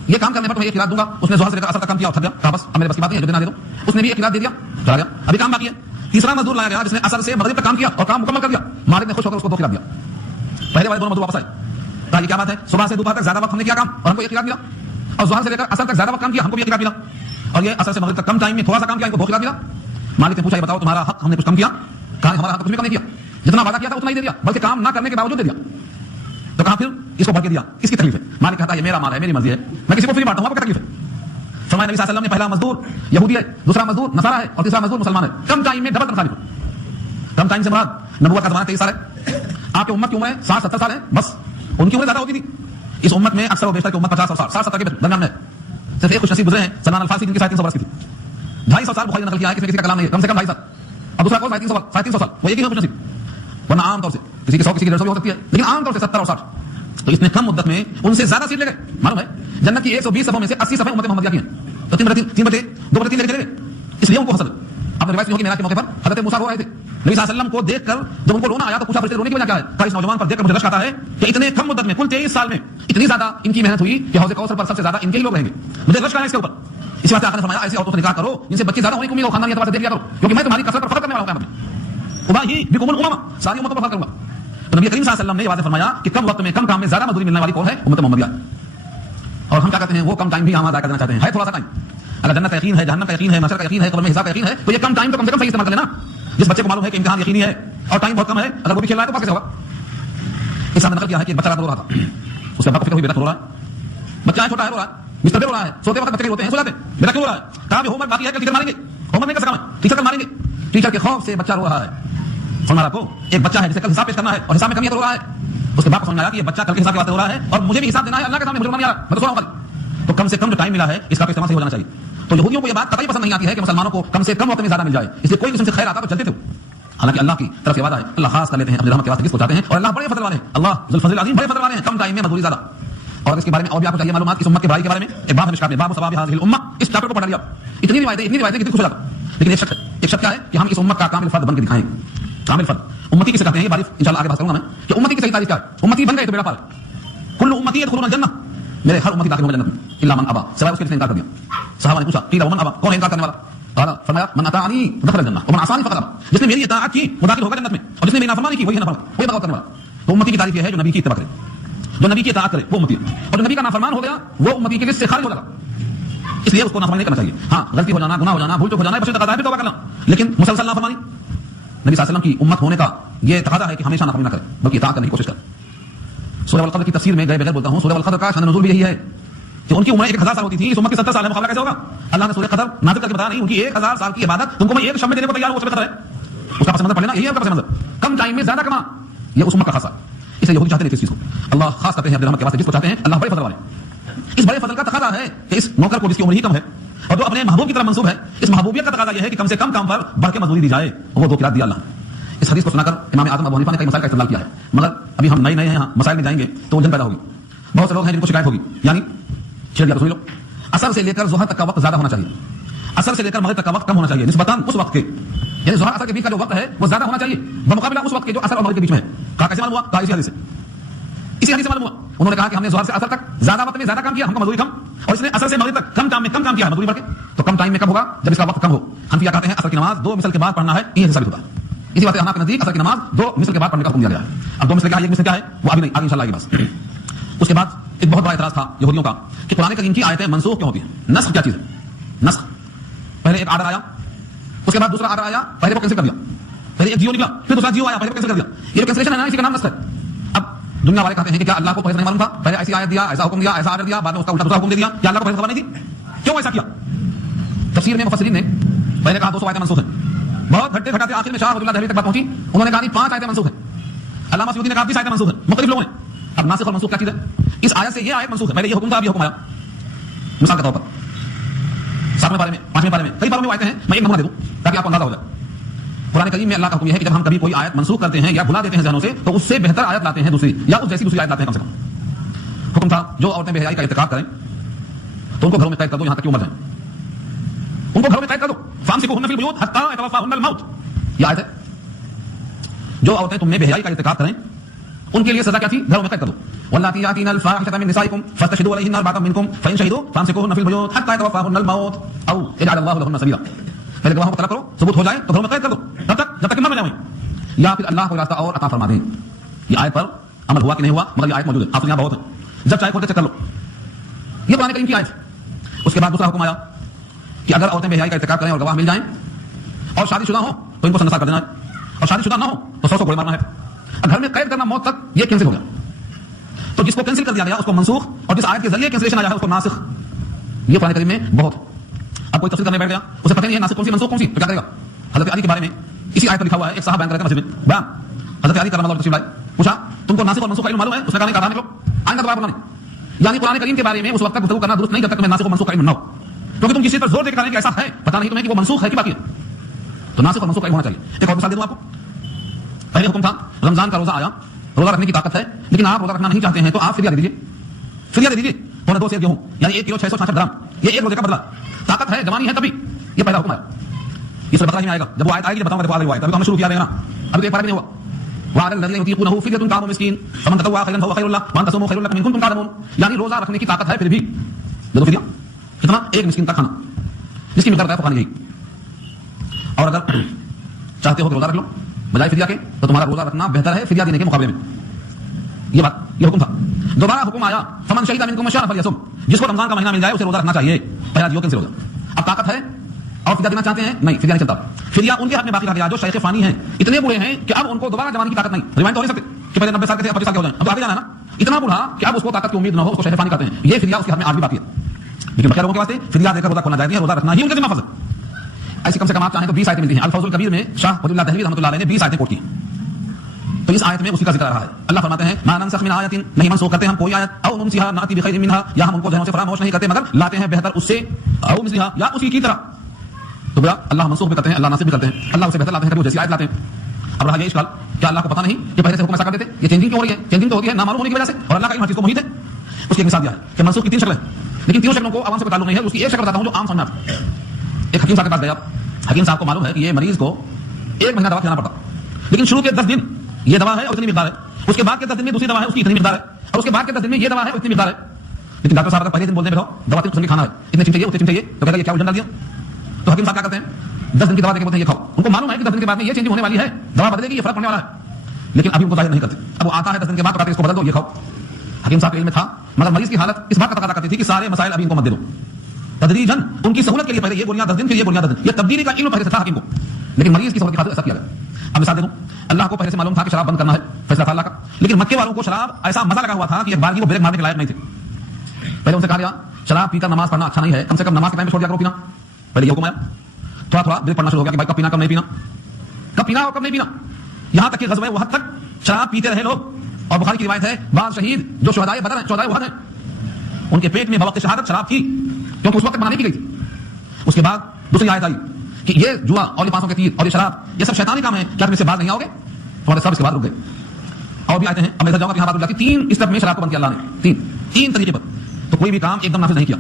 یہ کام کرنے پر تمہیں 1 قیراط دوں گا، اس نے ظہر سے لے کر عصر تک کام کیا اور تھک گیا، کہا بس اب میرے بس کی بات نہیں ہے جو دینا دے دو، اس نے بھی 1 قیراط دے دیا، چلا گیا، ابھی کام باقی ہے۔ تیسرا مزدور لایا گیا جس نے عصر سے مغرب تک کام کیا اور کام مکمل کر دیا، مالک نے خوش ہو کر اس کو 2 قیراط دیا۔ پہلے والے دونوں مزدور واپس آئے، کہا یہ کیا بات ہے، صبح سے دوپہر تک زیادہ وقت ہم نے کیا کام اور ہم کو 1 قیراط ملا، اور ظہر سے لے کر عصر تک زیادہ وقت کام کیا ہم کو بھی 1 قیراط ملا، اور یہ عصر سے مغرب تک کم ٹائم میں تھوڑا سا کام کیا ان کو 2 قیراط ملا۔ مالک نے پوچھا یہ بتاؤ تمہارا حق ہم نے کچھ کم کیا؟ کہا ہمارا حق کچھ بھی کم نہیں کیا، جتنا وعدہ کیا تھا اتنا ہی دے دیا، بلکہ کام نہ کرنے کے باوجود دے دیا۔ تو کہا پھر اس کو بھر کے دیا، اس کی تکلیف ہے؟ مالک کہتا ہے یہ میرا مال ہے میری مرضی ہے، میں کسی کو فری بانٹتا ہوں، آپ کو تکلیف ہے؟ فرمایا نبی صلی اللہ علیہ وسلم نے پہلا مزدور یہودی ہے، دوسرا مزدور نصارا ہے اور تیسرا مزدور مسلمان ہے، کم ٹائم میں ڈبل تنخواہ نکلی۔ کم ٹائم سے مراد نبوت کا زمانہ 23 سال ہے، آپ کی امت کی عمر 60-70 سال ہے، بس ان کی عمر زیادہ ہوتی تھی، اس امت میں اکثر و بیشتر کی امت 50 اور 60-70 کے درمیان میں، صرف ایک خوش نصیب گزرے ہیں سلمان الفارسی جن کی 350 برس کی تھی، 250 سال بخاری نے نقل کیا ہے، کسی کا کلام نہیں ہے، کم سے کم 250 سال، اور دوسرا کوئی 350 سال، وہ ایک ہی خوش نصیب، ورنہ عام طور سے کسی کی 100 کسی کی 150 بھی ہو سکتی ہے، لیکن عام طور سے 70 اور 60، تو اس نے کم مدت میں ان سے زیادہ سیٹ لے گئے۔ معلوم ہے جنت کی 120 صفوں میں سے 80 صفیں امت محمدیہ کی ہیں، تو 2/3 لے کے چلے گئے، اس لیے ان کو حسد۔ آپ نے روایت سنی ہوگی معراج کے موقع پر حضرت موسیٰ رو رہے تھے، نبی صلی اللہ علیہ وسلم کو دیکھ کر جب ان کو رونا آیا تو پوچھا فرشتے رونے کی وجہ کیا ہے؟ کہا اس نوجوان پر دیکھ کر مجھے رشک آتا ہے کہ اتنے کم مدت میں کل 23 سال میں اتنی زیادہ ان کی محنت ہوئی کہ حوض کوثر پر سب سے زیادہ ان کے ہی لوگ رہیں گے، مجھے رشک آیا اس کے اوپر۔ اس واسطے آقا نے فرمایا ایسی عورتوں سے نکاح کرو جن سے بچے زیادہ ہونے کی امید ہو، خاندانی اعتبار سے دیکھ لیا کرو، کیونکہ میں تمہاری کثرت پر فخر کرنے والا ہوں قیامت میں، اباہی بکم الامم، ساری امتوں پر فخر کروں گا۔ تو نبی کریم صلی اللہ علیہ وسلم نے واضح فرمایا کہ کم وقت میں کم کام میں زیادہ مزدوری ملنے والی کون ہے؟ امت محمدیہ۔ اور ہم کیا کہتے ہیں وہ کم ٹائم بھی ہم ادا کرنا چاہتے ہیں، ہے تھوڑا سا ٹائم، اگر جنت کا یقین ہے، جہنم کا یقین ہے، محشر کا یقین ہے، قبر میں حساب کا یقین ہے، تو یہ کم ٹائم تو کم سے کم صحیح استعمال کر لینا۔ جس بچے کو معلوم ہے کہ امتحان یقینی ہے اور ٹائم بہت کم ہے، اگر وہ بھی کھیل رہا ہے تو کیسے ہوگا؟ اس نے نقل کیا ہے کہ بچہ رات رو رہا تھا، اس کے باپ کو فکر ہوئی بیٹا رو رہا ہے، بچہ ہے چھوٹا ہے رو رہا ہے, بستر پہ رو رہا ہے, سوتے وقت بچے روتے ہیں, سو جاتے ہیں, بیٹا کیوں رو رہا ہے, کہا ہوم ورک باقی ہے, کل ٹیچر ماریں گے, ہوم ورک نہیں کر سکا میں, ٹیچر کل ماریں گے. ٹیچر کے خوف سے بچہ رو رہا ہے. سمجھا آپ کو, ایک بچہ ہے جسے کل حساب پیش کرنا ہے اور حساب میں کمی ہے تو رو رہا ہے. اس کے باپ کو سمجھ آیا کہ یہ بچہ کل کے حساب کے واسطے ہو رہا ہے اور مجھے بھی حساب دینا ہے, اللہ کے سامنے مجھے نہیں آ رہا, میں تو سو رہا ہوں. تو کم سے کم جو ٹائم ملا ہے اس کا استعمال صحیح ہو جانا چاہیے. تو یہودیوں کو یہ بات قطعی پسند نہیں آتی ہے کہ مسلمانوں کو کم سے کم وقت میں زیادہ مل جائے, اس لیے کوئی قسم سے خیر آتا تو چلتے تھے. حالانکہ اللہ کی طرف سے وعدہ ہے, اللہ خاص کر لیتے ہیں اپنے رحمت کے واسطے جس کو چاہتے ہیں, اور اللہ بڑے فضل والے ہیں, اللہ ذو الفضل العظیم بڑے فضل والے ہیں, کم ٹائم میں مزدوری زیادہ. اور اس کے بارے میں اور بھی آپ کو چاہیے معلومات, اس امت کے برائی کے بارے میں ایک باب ہے مشکات میں, باب ثواب هذه الامه, اس چیپٹر کو پڑھ لیا. اتنی روایتیں کہ دل خوش ہو جاتا. لیکن ایک شرط کیا ہے کہ ہم اس امت کا کامل فرد بن کے دکھائیں. کامل فرد امتی کسے کہتے ہیں, یہ بات انشاءاللہ آگے بات کروں گا میں کہ امتی کی صحیح تعریف کیا ہے. امتی بن گئے تو بیڑا پار, کل امتی يدخلون الجنہ, میرے ہر امتی داخل ہوں گے جنت میں, الا من ابا, سوائے اس کے جس نے انکار کر دیا. صحابہ نے پوچھا قیل ومن ابا, کون ہے انکار کرنے والا؟ قال فرمایا من اطاعنی دخل الجنہ ومن عصانی فقد ابا, جس نے میری اطاعت کی وہ داخل ہوگا جنت میں, اور جس نے میری نافرمانی کی وہی ہے نافرمان, وہی بغاوت کرنے والا. تو امتی کی تعریف یہ ہے جو نبی کی اتباع کرے, جو نبی کی اطاعت کرے وہ امتی ہے, اور جو نبی کا نافرمان ہو گیا وہ امتی کے لسٹ سے خارج ہو جائے گا. اس لیے اس کو نافرمانی نہیں کرنا چاہیے. ہاں غلطی ہو جانا, گناہ ہو جانا, بھول چوک ہو جانا, بشر تقاضا ہے توبہ کرنا, لیکن مسلسل نافرمانی نبی صلی اللہ علیہ وسلم کی امت ہونے کا یہ تقاضا ہے کہ ہمیشہ نافرمانی نہ کرے بلکہ اطاعت کرنے کی کوشش کرے. سورہ القدر کی تفسیر میں گئے بغیر بولتا ہوں, سورہ القدر کا شان نزول بھی یہی ہے کہ ان کی عمر 1000 سال ہوتی تھی, اس امت کی 70 سال ہے, مقابلہ کیسے ہوگا؟ اللہ نے سورہ قدر نازل کر کے بتایا نہیں, ان کی 1000 سال کی عبادت تم کو میں ایک شب میں دینے کو تیار ہوں, اس میں قدر ہے. اس کا پس منظر پڑھ لینا, یہی ہے اس کا پس منظر, کم ٹائم میں زیادہ کما, یہ اس امت کا خاصہ ہے. اس لیے یہودی چاہتے نہیں اس چیز کو, اللہ خاص کرتے ہیں اپنے رحمت کے واسطے جس کو چاہتے ہیں, اللہ بڑے فضل والے. اس بڑے فضل کا تقاضا ہے کہ اس نوکر کو جس کی عمر ہی کم ہے اور جو اپنے محبوب کی طرف منسوب ہے, اس محبوبیت کا تقاضا یہ ہے کہ کم سے کم کام پر بڑھ کے مزدوری دی جائے. وہ 2 قرات دیا اللہ نے. اس حدیث کو سنا کر امام اعظم ابو حنیفہ نے کئی مسائل کا استدلال کیا ہے, مگر ابھی ہم نئے ہیں, مسائل میں جائیں گے تو الجھن پیدا ہوگی. بہت سے لوگ ہیں جن کو شکایت ہوگی, یعنی چلیے سن لو, اثر سے لے کر ظہر تک کا وقت زیادہ ہونا چاہیے, اثر سے لے کر مغرب تک کا وقت کم ہونا چاہیے نسبتاً اس وقت کے, یعنی ظہر اثر کے بیچ کا جو وقت ہے وہ زیادہ ہونا چاہیے بمقابلہ اس وقت کے جو اثر اور مغرب کے بیچ میں ہے. کہا کیسے معلوم ہوا؟ کہا اسی حدیث سے, اسی حدیث سے معلوم ہوا. انہوں نے کہا کہ ہم نے ظہر سے اثر تک زیادہ وقت میں زیادہ کام کیا, ہم کو مزدوری کم, اور اس نے اثر سے مغرب تک کم ٹائم میں کم کام کیا, مزدوری بڑھ کے. تو کم ٹائم میں کب ہوگا؟ جب اس کا وقت کم ہو. حنفیہ کہتے ہیں اثر کی نماز 2 مثل کے بعد پڑھنا ہے, یہ ثابت ہوتا ہے. اسی بات حنفی کے نزدیک اثر کی نماز 2 مثل کے بعد پڑھنے کا حکم دیا گیا ہے. اب 2 مثل کیا ہے, 1 مثل کیا ہے, وہ ابھی نہیں, آگے انشاءاللہ آگے بس. اس کے بعد ایک بہت بڑا اعتراض تھا یہودیوں کا کہ قرآن کریم کی آیتیں منسوخ کیوں ہوتی ہیں. نسخ کیا چیز ہے؟ نسخ, پہلے ایک آرڈر آیا, اس کے بعد دوسرا آرڈر آیا, پہلے کو کینسل کر دیا, پہلے ایک جیو نکلا, پھر دوسرا جیو آیا, پہلے کو کینسل کر دیا. یہ جو کینسلیشن ہے نا, اسی کا نام نسخ ہے. اب دنیا والے کہتے ہیں کہ کیا اللہ کو پہلے نہیں معلوم تھا, پہلے ایسی آیت دیا, ایسا حکم دیا, ایسا آرڈر دیا, بعد میں اس کا الٹا دوسرا حکم دے دیا, کیا اللہ کو پہلے خبر نہیں تھی, کیوں ایسا کیا؟ تفسیر میں مفسرین نے پہلے کہا 200 آیتیں منسوخ ہیں, بہت گھٹے گھٹاتے آخر میں شاہ ولی اللہ دہلوی تک بات پہنچی, انہوں نے کہا 5 آیتیں منسوخ ہیں. علامہ سیوطی نے کہا 20 آیتیں منسوخ ہیں, مختلف لوگوں نے. اب ناسخ اور منسوخ کیا چیز ہے؟ اس آیت سے یہ آیت منسوخ ہے, پہلے یہ حکم تھا, اب یہ حکم آیا. مثال کے طور پر 7ویں پارے میں, 5ویں پارے میں, کئی پاروں میں آیتیں ہیں, میں ایک نمونہ دے دوں تاکہ آپ کو اندازہ ہو جائے. قرآن کریم میں اللہ کا حکم یہ ہے کہ جب ہم کبھی کوئی آیت منسوخ کرتے ہیں یا بھلا دیتے ہیں ذہنوں سے, تو اس سے بہتر آیت لاتے ہیں دوسری, یا اس جیسی دوسری آیت لاتے ہیں کم سے کم. حکم تھا جو عورتیں بے حیائی کا ارتکاب کریں تو ان کو گھروں میں قید کر دو یہاں تک کہ وہ مر جائیں, ان کو گھروں میں قید کر دو. فامسکوہن فی البیوت حتی یتوفاہن الموت, یہ آیت ہے. جو عورتیں تم میں بے حیائی کا ارتکاب کریں ان کے لیے سزا کیا تھی؟ گھروں میں قید کر دو. واللاتی یاتین الفاحشۃ من نسائکم فاستشهدوا علیہن اربعۃ منکم فإن شہدوا فامسکوہن فی البیوت حتی یتوفاہن الموت او یجعل اللہ لہن سبیلا. پہلے گواہوں کو طلب کرو, ثبوت ہو جائے تو گھروں میں قید کر دو, جب تک کہ مر نہ جائیں, یا پھر اللہ کو راستہ اور عطا فرما دیں. یہ آیت پر عمل ہوا کہ نہیں ہوا, مگر یہ آیت موجود ہے, حافظ یہاں بہت ہیں, جب چاہے کھول کے چیک کر لو. یہ قرآن کریم کی آیت. اس کے بعد دوسرا حکم آیا کہ اگر عورتیں بے حیائی کا ارتکاب کریں اور گواہ مل جائیں اور شادی شدہ ہوں تو ان کو سنسار کر دینا ہے, اور شادی شدہ نہ ہو تو 100 گولی مارنا ہے. گھر میں قید کرنا موت تک, یہ کینسل ہو گیا. تو جس کو کینسل کر دیا گیا اس کو منسوخ, اور جس آیت کے ذریعے کینسلیشن آیا ہے اس کو ناسخ. یہ قرآن کریم میں بہت. اب کوئی تفسیر کرنے بیٹھ گیا, اسے پتہ نہیں ہے ناسخ کون سی منسوخ کون سی, تو کیا کرے گا؟ حضرت علی کے بارے میں اسی آیت پر لکھا ہوا ہے, ایک صاحب بیان کر رہے تھے مسجد میں بیان. حضرت علی کرم اللہ وجہہ تشریف لائے, پوچھا تم کو ناسخ اور منسوخ کا علم معلوم ہے؟ اس نے کہا نہیں, کہا نکلو آئندہ دوبارہ بولنا نہیں. یعنی قرآن کریم کے بارے میں اس وقت تک گفتگو کرنا درست نہیں جب تک تمہیں ناسخ اور منسوخ کا علم نہ ہو, کیونکہ تم کسی پر زور دے کے کہہ رہے ہیں کہ ایسا ہے, پتہ نہیں تمہیں کہ وہ منسوخ ہے کہ باقی ہے. تو ناسخ اور منسوخ کا علم ہونا چاہیے. ایک اور مثال دے دوں آپ کو. پہلے حکم تھا رمضان کا روزہ آیا, روزہ رکھنے کی طاقت ہے لیکن آپ روزہ رکھنا نہیں چاہتے ہیں تو آپ فدیہ دے دیجیے, فدیہ دے دیجیے. 2 سیر گیہوں یعنی 1 کلو 666 گرام, یہ ایک روزے کا بدلہ. طاقت ہے, جوانی ہے تبھی, یہ پہلا حکم ہے. یہ سب بتایا ہی نہیں آئے گا, جب وہ آیت آئے گی جب بتاؤں گا تو آئے گا, ابھی تو ہم شروع کیا دینا, ابھی تو ایک بار بھی نہیں ہوا. وعلى الذين يطيقونه فدية طعام مسكين فمن تطوع خيرا فهو خير له وان تصوموا خير لكم ان كنتم تعلمون. یعنی روزہ رکھنے کی طاقت ہے پھر بھی دے دو فدیہ. کتنا؟ 1 مسکین کا کھانا, جس کی مقدار بتایا کھانے کی. اور اگر چاہتے ہو کہ روزہ رکھ لو بجائے فدیہ کے, تو تمہارا روزہ رکھنا بہتر ہے فدیہ دینے کے مقابلے میں. یہ بات, یہ حکم تھا. دوبارہ حکم آیا فمن شهد منكم الشهر فليصم, جس کو رمضان کا مہینہ مل جائے اسے روزہ رکھنا چاہیے. پہلا دیو کینسل ہو گیا. اب طاقت ہے اور فدیہ دینا چاہتے ہیں, نہیں فدیہ نہیں چلتا. فدیہ ان کے حق میں باقی رہ گیا جو شیخ فانی ہیں, اتنے بوڑھے ہیں کہ اب ان کو دوبارہ جوانی کی طاقت نہیں, ریوائنڈ تو ہو نہیں سکتے کہ پہلے 90 سال کے تھے 25 سال کے ہو جائیں, اب آگے جانا ہے نا. اتنا بوڑھا کہ اب اس کو طاقت کی امید نہ ہو، اس کو شہر فانی کہتے ہیں. یہ فدیہ اس کے حق میں آج بھی باقی ہے. لیکن بقیہ لوگوں کے واسطے فدیہ دے کر روزہ کھولنا جائز نہیں ہے، روزہ رکھنا ہی ان کے ذمہ فرض ہے. ایسی کم سے کم آپ چاہیں تو 20 آیتیں ملتی ہیں. الفوز الکبیر میں شاہ ولی اللہ دہلوی رحمۃ اللہ علیہ نے 20 آیتیں کوٹ کی ہیں. تو اس آیت میں اسی کا ذکر آ رہا ہے. اللہ فرماتے ہیں ما ننسخ من آیت، نہیں منسوخ کرتے ہم کوئی آیت، او ننسیھا ناتی بخیر منها، یا ہم ان کو ذہنوں سے فراموش نہیں کرتے مگر لاتے ہیں بہتر اس سے، او مثلھا یا اسی کی طرح. تو بیا اللہ منسوخ بھی کرتے ہیں، اللہ ناسخ بھی کرتے ہیں، اللہ اسے بہتر لاتے ہیں کبھی جیسی آیت لاتے ہیں. اب رہا یہ اشکال، کیا اللہ کو پتہ نہیں کہ پہلے سے حکم ایسا کر دیتے؟ یہ چینجنگ کیوں ہو رہی ہے؟ چینجنگ تو ہوتی ہے نامعلوم ہونے کی وجہ سے، اور اللہ کا علم ہر چیز کو محیط ہے. اس کی ایک مثال دیا ہے کہ منسوخ کی 3 شکلیں، لیکن تینوں شکلوں کو عوام سے کوئی تعلق نہیں ہے. اس کی ایک شکل بتاتا ہوں جو عام سمجھ میں آتی ہے. ایک حکیم صاحب کے پاس گیا. حکیم صاحب کو معلوم ہے کہ یہ مریض کو 1 مہینہ دوا کھلانا پڑتا، لیکن شروع کے 10 دن یہ دوا ہے اور اتنی مقدار ہے، اس کے بعد کے 10 دن میں دوسری دوا ہے اس کی اتنی مقدار ہے، اور اس کے بعد کے 10 دن میں یہ دوا ہے اور اتنی مقدار ہے. لیکن ڈاکٹر صاحب اگر پہلے دن بولتے ہیں بیٹھو دوا 3 قسم کی کھانا ہے، اتنے چمچے چاہیے اتنے چمچے چاہیے، تو کہتا ہے یہ کیا الجھن ڈال دیا. تو حکیم صاحب کیا کرتے ہیں 10 دن کی دوا دے کے بولتے ہیں یہ کھاؤ. ان کو معلوم ہے کہ 10 دن کے بعد میں یہ چینج ہونے والی ہے، دوا بدلے گی، یہ فرق پڑنے والا ہے، لیکن ابھی ان کو ظاہر نہیں کرتے. اب وہ آتا ہے 10 دن کے بعد تو کہتے ہیں اس کو بدل دو، یہ کھاؤ. حکیم صاحب کے علم میں تھا، مگر مریض کی حالت اس بات کا تقاضا کرتی تھی کہ سارے مسائل ابھی ان کو مت دے دو. تدریجاً ان کی سہولت کے لیے پہلے یہ گولیاں 10 دن، پھر یہ گولیاں 10 دن، یہ تبدیلی کا علم پہلے سے تھا حکیم کو، لیکن مریض کی سہولت کی خاطر ایسا کیا گیا. اب مثال دے دوں، اللہ کو پہلے سے معلوم تھا کہ شراب بند کرنا ہے، فیصلہ تھا اللہ کا، لیکن مکے والوں کو شراب ایسا مزہ لگا ہوا تھا کہ ایک بار وہ بریک مارنے کے لائق نہیں تھے. پہلے ان سے کہا گیا شراب پی کر نماز پڑھنا اچھا نہیں ہے، کم سے کم نماز کے ٹائم پہ چھوڑ دیا کرو پینا. پہلے یہ حکم آیا، تھوڑا تھوڑا بریک پڑھنا شروع ہو گیا کہ بھائی کب پینا کب نہیں پینا، کب پینا اور کب نہیں پینا. یہاں تک کہ غزوہ وحد تک شراب پیتے رہے لوگ. اور بخاری کی روایت ہے بعض شہید جو شہدائے بدر ہیں، شہدائے وحد ہیں، ان کے پیٹ میں بوقت شہادت شراب تھی، کیونکہ اس وقت منع نہیں کی گئی تھی. اس کے بعد دوسری آیت آئی کہ یہ جوا اور یہ 500 کے تیر اور یہ شراب یہ سب شیطانی کام ہے، کیا تم اس سے باز نہیں آؤ گے؟ تمہارے سب اس کے بعد رک گئے. اور بھی آتے ہیں، اب میں جاؤں گا کہ یہاں بات ہو جاتی 3 اسٹیپ میں شراب کو بند کیا اللہ نے، 3 طریقے پر. تو کوئی بھی کام ایک دم نافذ نہیں کیا.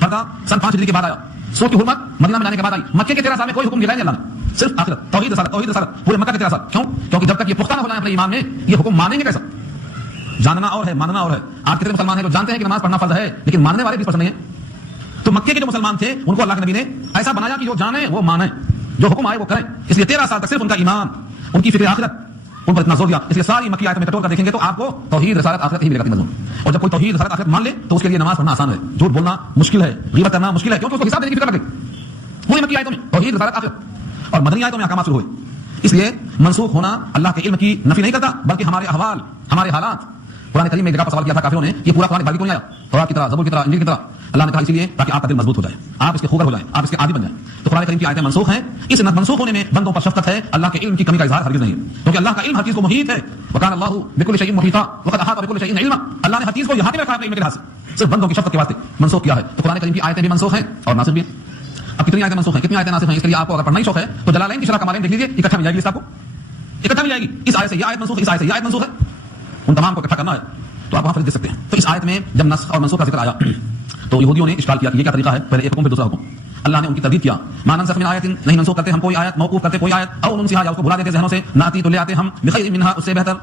پردہ سن 5 ہجری کے بعد آیا، سود کی حرمت مدینہ میں جانے کے بعد آئی. مکے کے 13 سال میں کوئی حکم دیا نہیں اللہ نے، صرف آخرت توحید رسالت توحید رسالت پورے مکہ کے 13 سال. کیوں؟ کیونکہ جب تک یہ پختہ نہ ہو جائے اپنے ایمان میں یہ حکم مانیں گے کیسا؟ جاننا اور ہے ماننا اور ہے. آج کتنے مسلمان ہیں جو جانتے ہیں کہ نماز پڑھنا فرض ہے لیکن ماننے والے 20% نہیں ہیں. تو مکے کے جو مسلمان تھے ان کو اللہ کے نبی نے ایسا بنایا کہ جو جانیں وہ مانیں، جو حکم آئے وہ کریں. اس لیے 13 سال تک صرف ان کا ایمان، ان کی فکر آخرت ان پر اتنا زور دیا. اس لیے ساری مکی آیتیں میں کٹور کر دیکھیں گے تو آپ کو توحید رسالت آخرت ہی ملے گا مضمون. اور جب کوئی توحید رسالت آخرت مان لے تو اس کے لیے نماز پڑھنا آسان ہے، جھوٹ بولنا مشکل ہے، غیبت کرنا مشکل ہے، کیونکہ اس کو حساب دینے کی فکر لگ گئی. پوری مکی آیتوں میں توحید رسالت آخرت اور مدنی آیتوں میں احکامات شروع ہوئے. اس لیے منسوخ ہونا اللہ کے علم کی نفی نہیں کرتا، بلکہ ہمارے احوال ہمارے حالات. قرآن کریم میں ایک جگہ پر سوال کیا تھا کافروں نے، یہ پورا قرآن باقی کیوں نہیں آیا، تورات کی طرح، زبور کی طرح، انجیل کی طرح. اللہ نے کہا اسی لیے تاکہ آپ کا دل مضبوط ہو جائے، آپ اس کے خوگر ہو جائیں، آپ اس کے عادی بن جائیں. تو قرآن کریم کی آیتیں منسوخ ہیں. اس منسوخ ہونے میں بندوں پر شفقت ہے، اللہ کے علم کی کمی کا اظہار ہرگز نہیں ہے، کیونکہ اللہ کا علم ہر چیز کو محیط ہے. وکان اللہ بكل شيء محيطا وقد احاط بكل شيء علما. اللہ نے ہر چیز کو احاطے میں رکھا ہے علم کے لحاظ سے، صرف بندوں کی شفقت کے واسطے منسوخ کیا ہے. تو قرآن کریم کی آیتیں بھی منسوخ ہیں اور ناسخ بھی ہیں. اب کتنی آیتیں منسوخ ہیں، کتنی آیتیں ناسخ ہیں، اس کے لیے آپ کو اگر پڑھنا ہی شوق ہے تو جلالین کی شرح کمالین دیکھ لیجیے، اکٹھا مل جائے گی لسٹ آپ کو، اکٹھا مل جائے گی. اس آیت سے یہ آیت منسوخ، اس آیت سے یہ آیت منسوخ ہے، ان تمام کو اکٹھا کرنا ہے تو آپ وہاں پر دیکھ سکتے ہیں. تو اس آیت میں جب نسخ اور منسوخ کا ذکر آیا تو یہودیوں نے اشکال کیا کہ یہ کیا طریقہ ہے، پہلے ایک حکم پھر دوسرا حکم. اللہ نے ان کی تردید کیا، ما ننسخ من آیت، نہیں منسوخ کرتے ہم کوئی آیت، موقوف کرتے کوئی آیت، او ننسیھا یا اس کو بھلا دیتے ذہنوں سے، ناتی تو لے آتے ہم بخیر منها اس سے بہتر،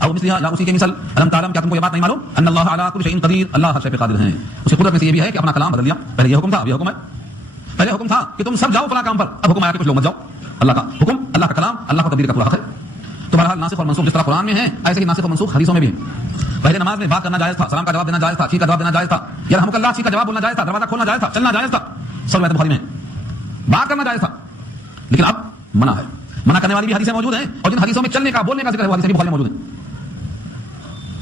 او مثلھا یا اسی کے مثل. الم تعلم، کیا تم کو یہ بات نہیں معلوم، ان اللہ علی کل شیء قدیر، اللہ ہر شے پہ قادر ہیں. اس کی قدرت میں سے یہ بھی ہے کہ اپنا کلام بدل دیا. پہلے یہ حکم تھا اب یہ حکم ہے. پہلے حکم تھا کہ تم سب جاؤ فلاں کام پر، اب حکم آیا کہ کچھ لوگ مت جاؤ. اللہ کا حکم، اللہ کا کلام، اللہ کو تبدیل کا پورا حق ہے. تو بہرحال ناسخ اور منسوخ جس طرح قرآن میں ہے ایسے ہی ناسخ اور منسوخ حدیثوں میں بھی ہے. پہلے نماز میں بات کرنا جائز تھا، سلام کا جواب دینا جائز تھا، چھینک کا جواب دینا جائز تھا، یرحمک اللہ چھینک کا جواب بولنا جائز تھا، دروازہ کھولنا جائز تھا، چلنا جائز تھا، سب روایت بخاری میں بات کرنا جائز تھا. لیکن اب منع ہے. منع کرنے والی بھی حدیثیں موجود ہیں اور جن حدیثوں میں چلنے کا بولنے کا ذکر ہے وہ حدیثیں بھی بخاری میں موجود ہیں.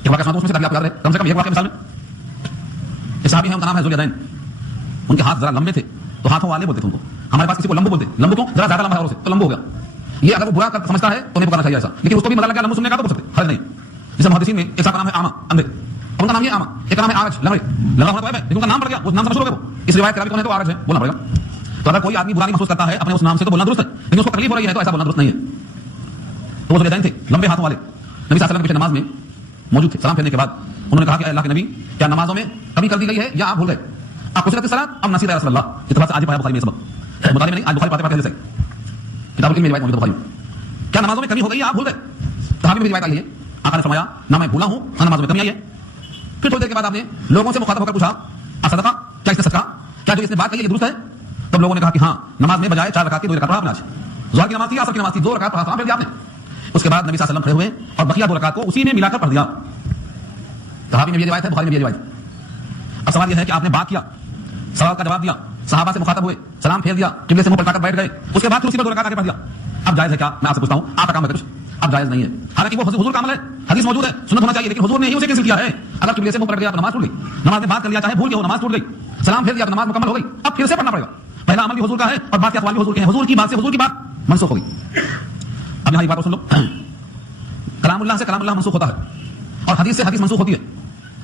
ایک واقعہ سناتا ہوں، اس میں سے آپ یاد رہے کم سے کم ایک واقعہ مثال میں. ایک صحابی ہیں ان کا نام ہے ذواليدين. ان کے ہاتھ ذرا لمبے تھے تو ہاتھوں والے بولتے تھے ان کو. ہمارے پاس کسی کو لمبو بولتے، لمبو کو ذرا زیادہ لمبا ہے اور سے تو لمبو ہو گیا. یہ اگر وہ برا سمجھتا ہے تو نہیں پکڑنا چاہیے ایسا، لیکن اس کو بھی مزہ لگ گیا لمبو سننے کا تو بول سکتے حرج نہیں. جیسے محدثین میں ایک کا نام ہے عامہ اندھے، ان کا نام یہ عامہ، ایک کا نام ہے آرج لمبے، لگا ہونا تو ہے لیکن ان کا نام پڑ گیا، اس نام سے مشہور ہو گیا. اس روایت کا بھی کون ہے تو آرج ہے، بولنا پڑے گا. تو اگر کوئی آدمی برانی محسوس کرتا ہے اپنے اس نام سے تو بولنا درست ہے، لیکن اس کو تکلیف ہو رہی ہے تو ایسا بولنا درست نہیں ہے. تو وہ ذواليدين تھے لمبے ہاتھوں والے، نبی صلی اللہ علیہ وسلم کے پیچھے نماز میں موجود تھے. سلام پھیرنے کے بعد انہوں نے کہا کہ اللہ کے نبی کیا نمازوں میں کمی کر دی گئی ہے یا آپ بھول گئے؟ آپ کثرت الصلاۃ ام نسیت یا رسول اللہ. یہ تو آج پڑھا بخاری میں سبق مطالعے میں نہیں، آج بخاری پڑھتے پڑھتے سے کتاب العلم میں روایت موجود ہے بخاری میں. کیا نمازوں میں کمی ہو گئی یا آپ بھول گئے؟ صحابی میں روایت آئی ہے، آقا نے فرمایا نہ میں بھولا ہوں نہ نمازوں میں کمی آئی ہے. پھر تھوڑی دیر کے بعد آپ نے لوگوں سے مخاطب ہو کر پوچھا صدقہ، کیا اس نے صدقہ، کیا جو اس نے بات کہی ہے یہ درست ہے؟ تب لوگوں نے کہا کہ ہاں نماز میں بجائے 4 رکعت کی 2 رکعت پڑھا آپ نے. آج ظہر کی نماز تھی، عصر کی نماز تھی، 2 رکعت پڑھا تھا پھر دیا آپ نے. اس کے بعد نبی صلی اللہ علیہ وسلم کھڑے ہوئے اور بقیہ 2 رکعت کو اسی میں ملا کر پڑھ دیا. صحابی میں یہ روایت ہے، بخاری میں بھی یہ روایت. اب سوال یہ ہے کہ آپ نے بات کیا، سوال کا جواب دیا، صحابہ سے مخاطب ہوئے، سلام پھیر دیا، قبلے سے منہ پلٹا کر بیٹھ گئے، اس کے بعد پھر اسی پر 2 رکعت آگے پڑھ دیا. اب جائز ہے کیا؟ میں آپ سے پوچھتا ہوں، آپ کا کام ہے کچھ اب جائز نہیں ہے، حالانکہ وہ حضور کا عمل ہے، حدیث موجود ہے، سنت ہونا چاہیے، لیکن حضور نے ہی اسے کینسل کیا ہے۔ اگر قبلے سے منہ پلٹ گیا تو نماز ٹوٹ گئی، نماز میں بات کر لیا چاہے بھول کے ہو، نماز ٹوٹ گئی، سلام پھیر دیا تو نماز مکمل ہو گئی، اب پھر سے پڑھنا پڑے گا۔ پہلا عمل بھی حضور کا ہے اور بات کے اقوال بھی حضور کے ہیں، حضور کی بات سے حضور کی بات منسوخ ہو گئی۔ اب یہاں ایک بات اور سن لو، کلام اللہ سے کلام اللہ منسوخ ہوتا ہے اور حدیث سے حدیث منسوخ ہوتی ہے،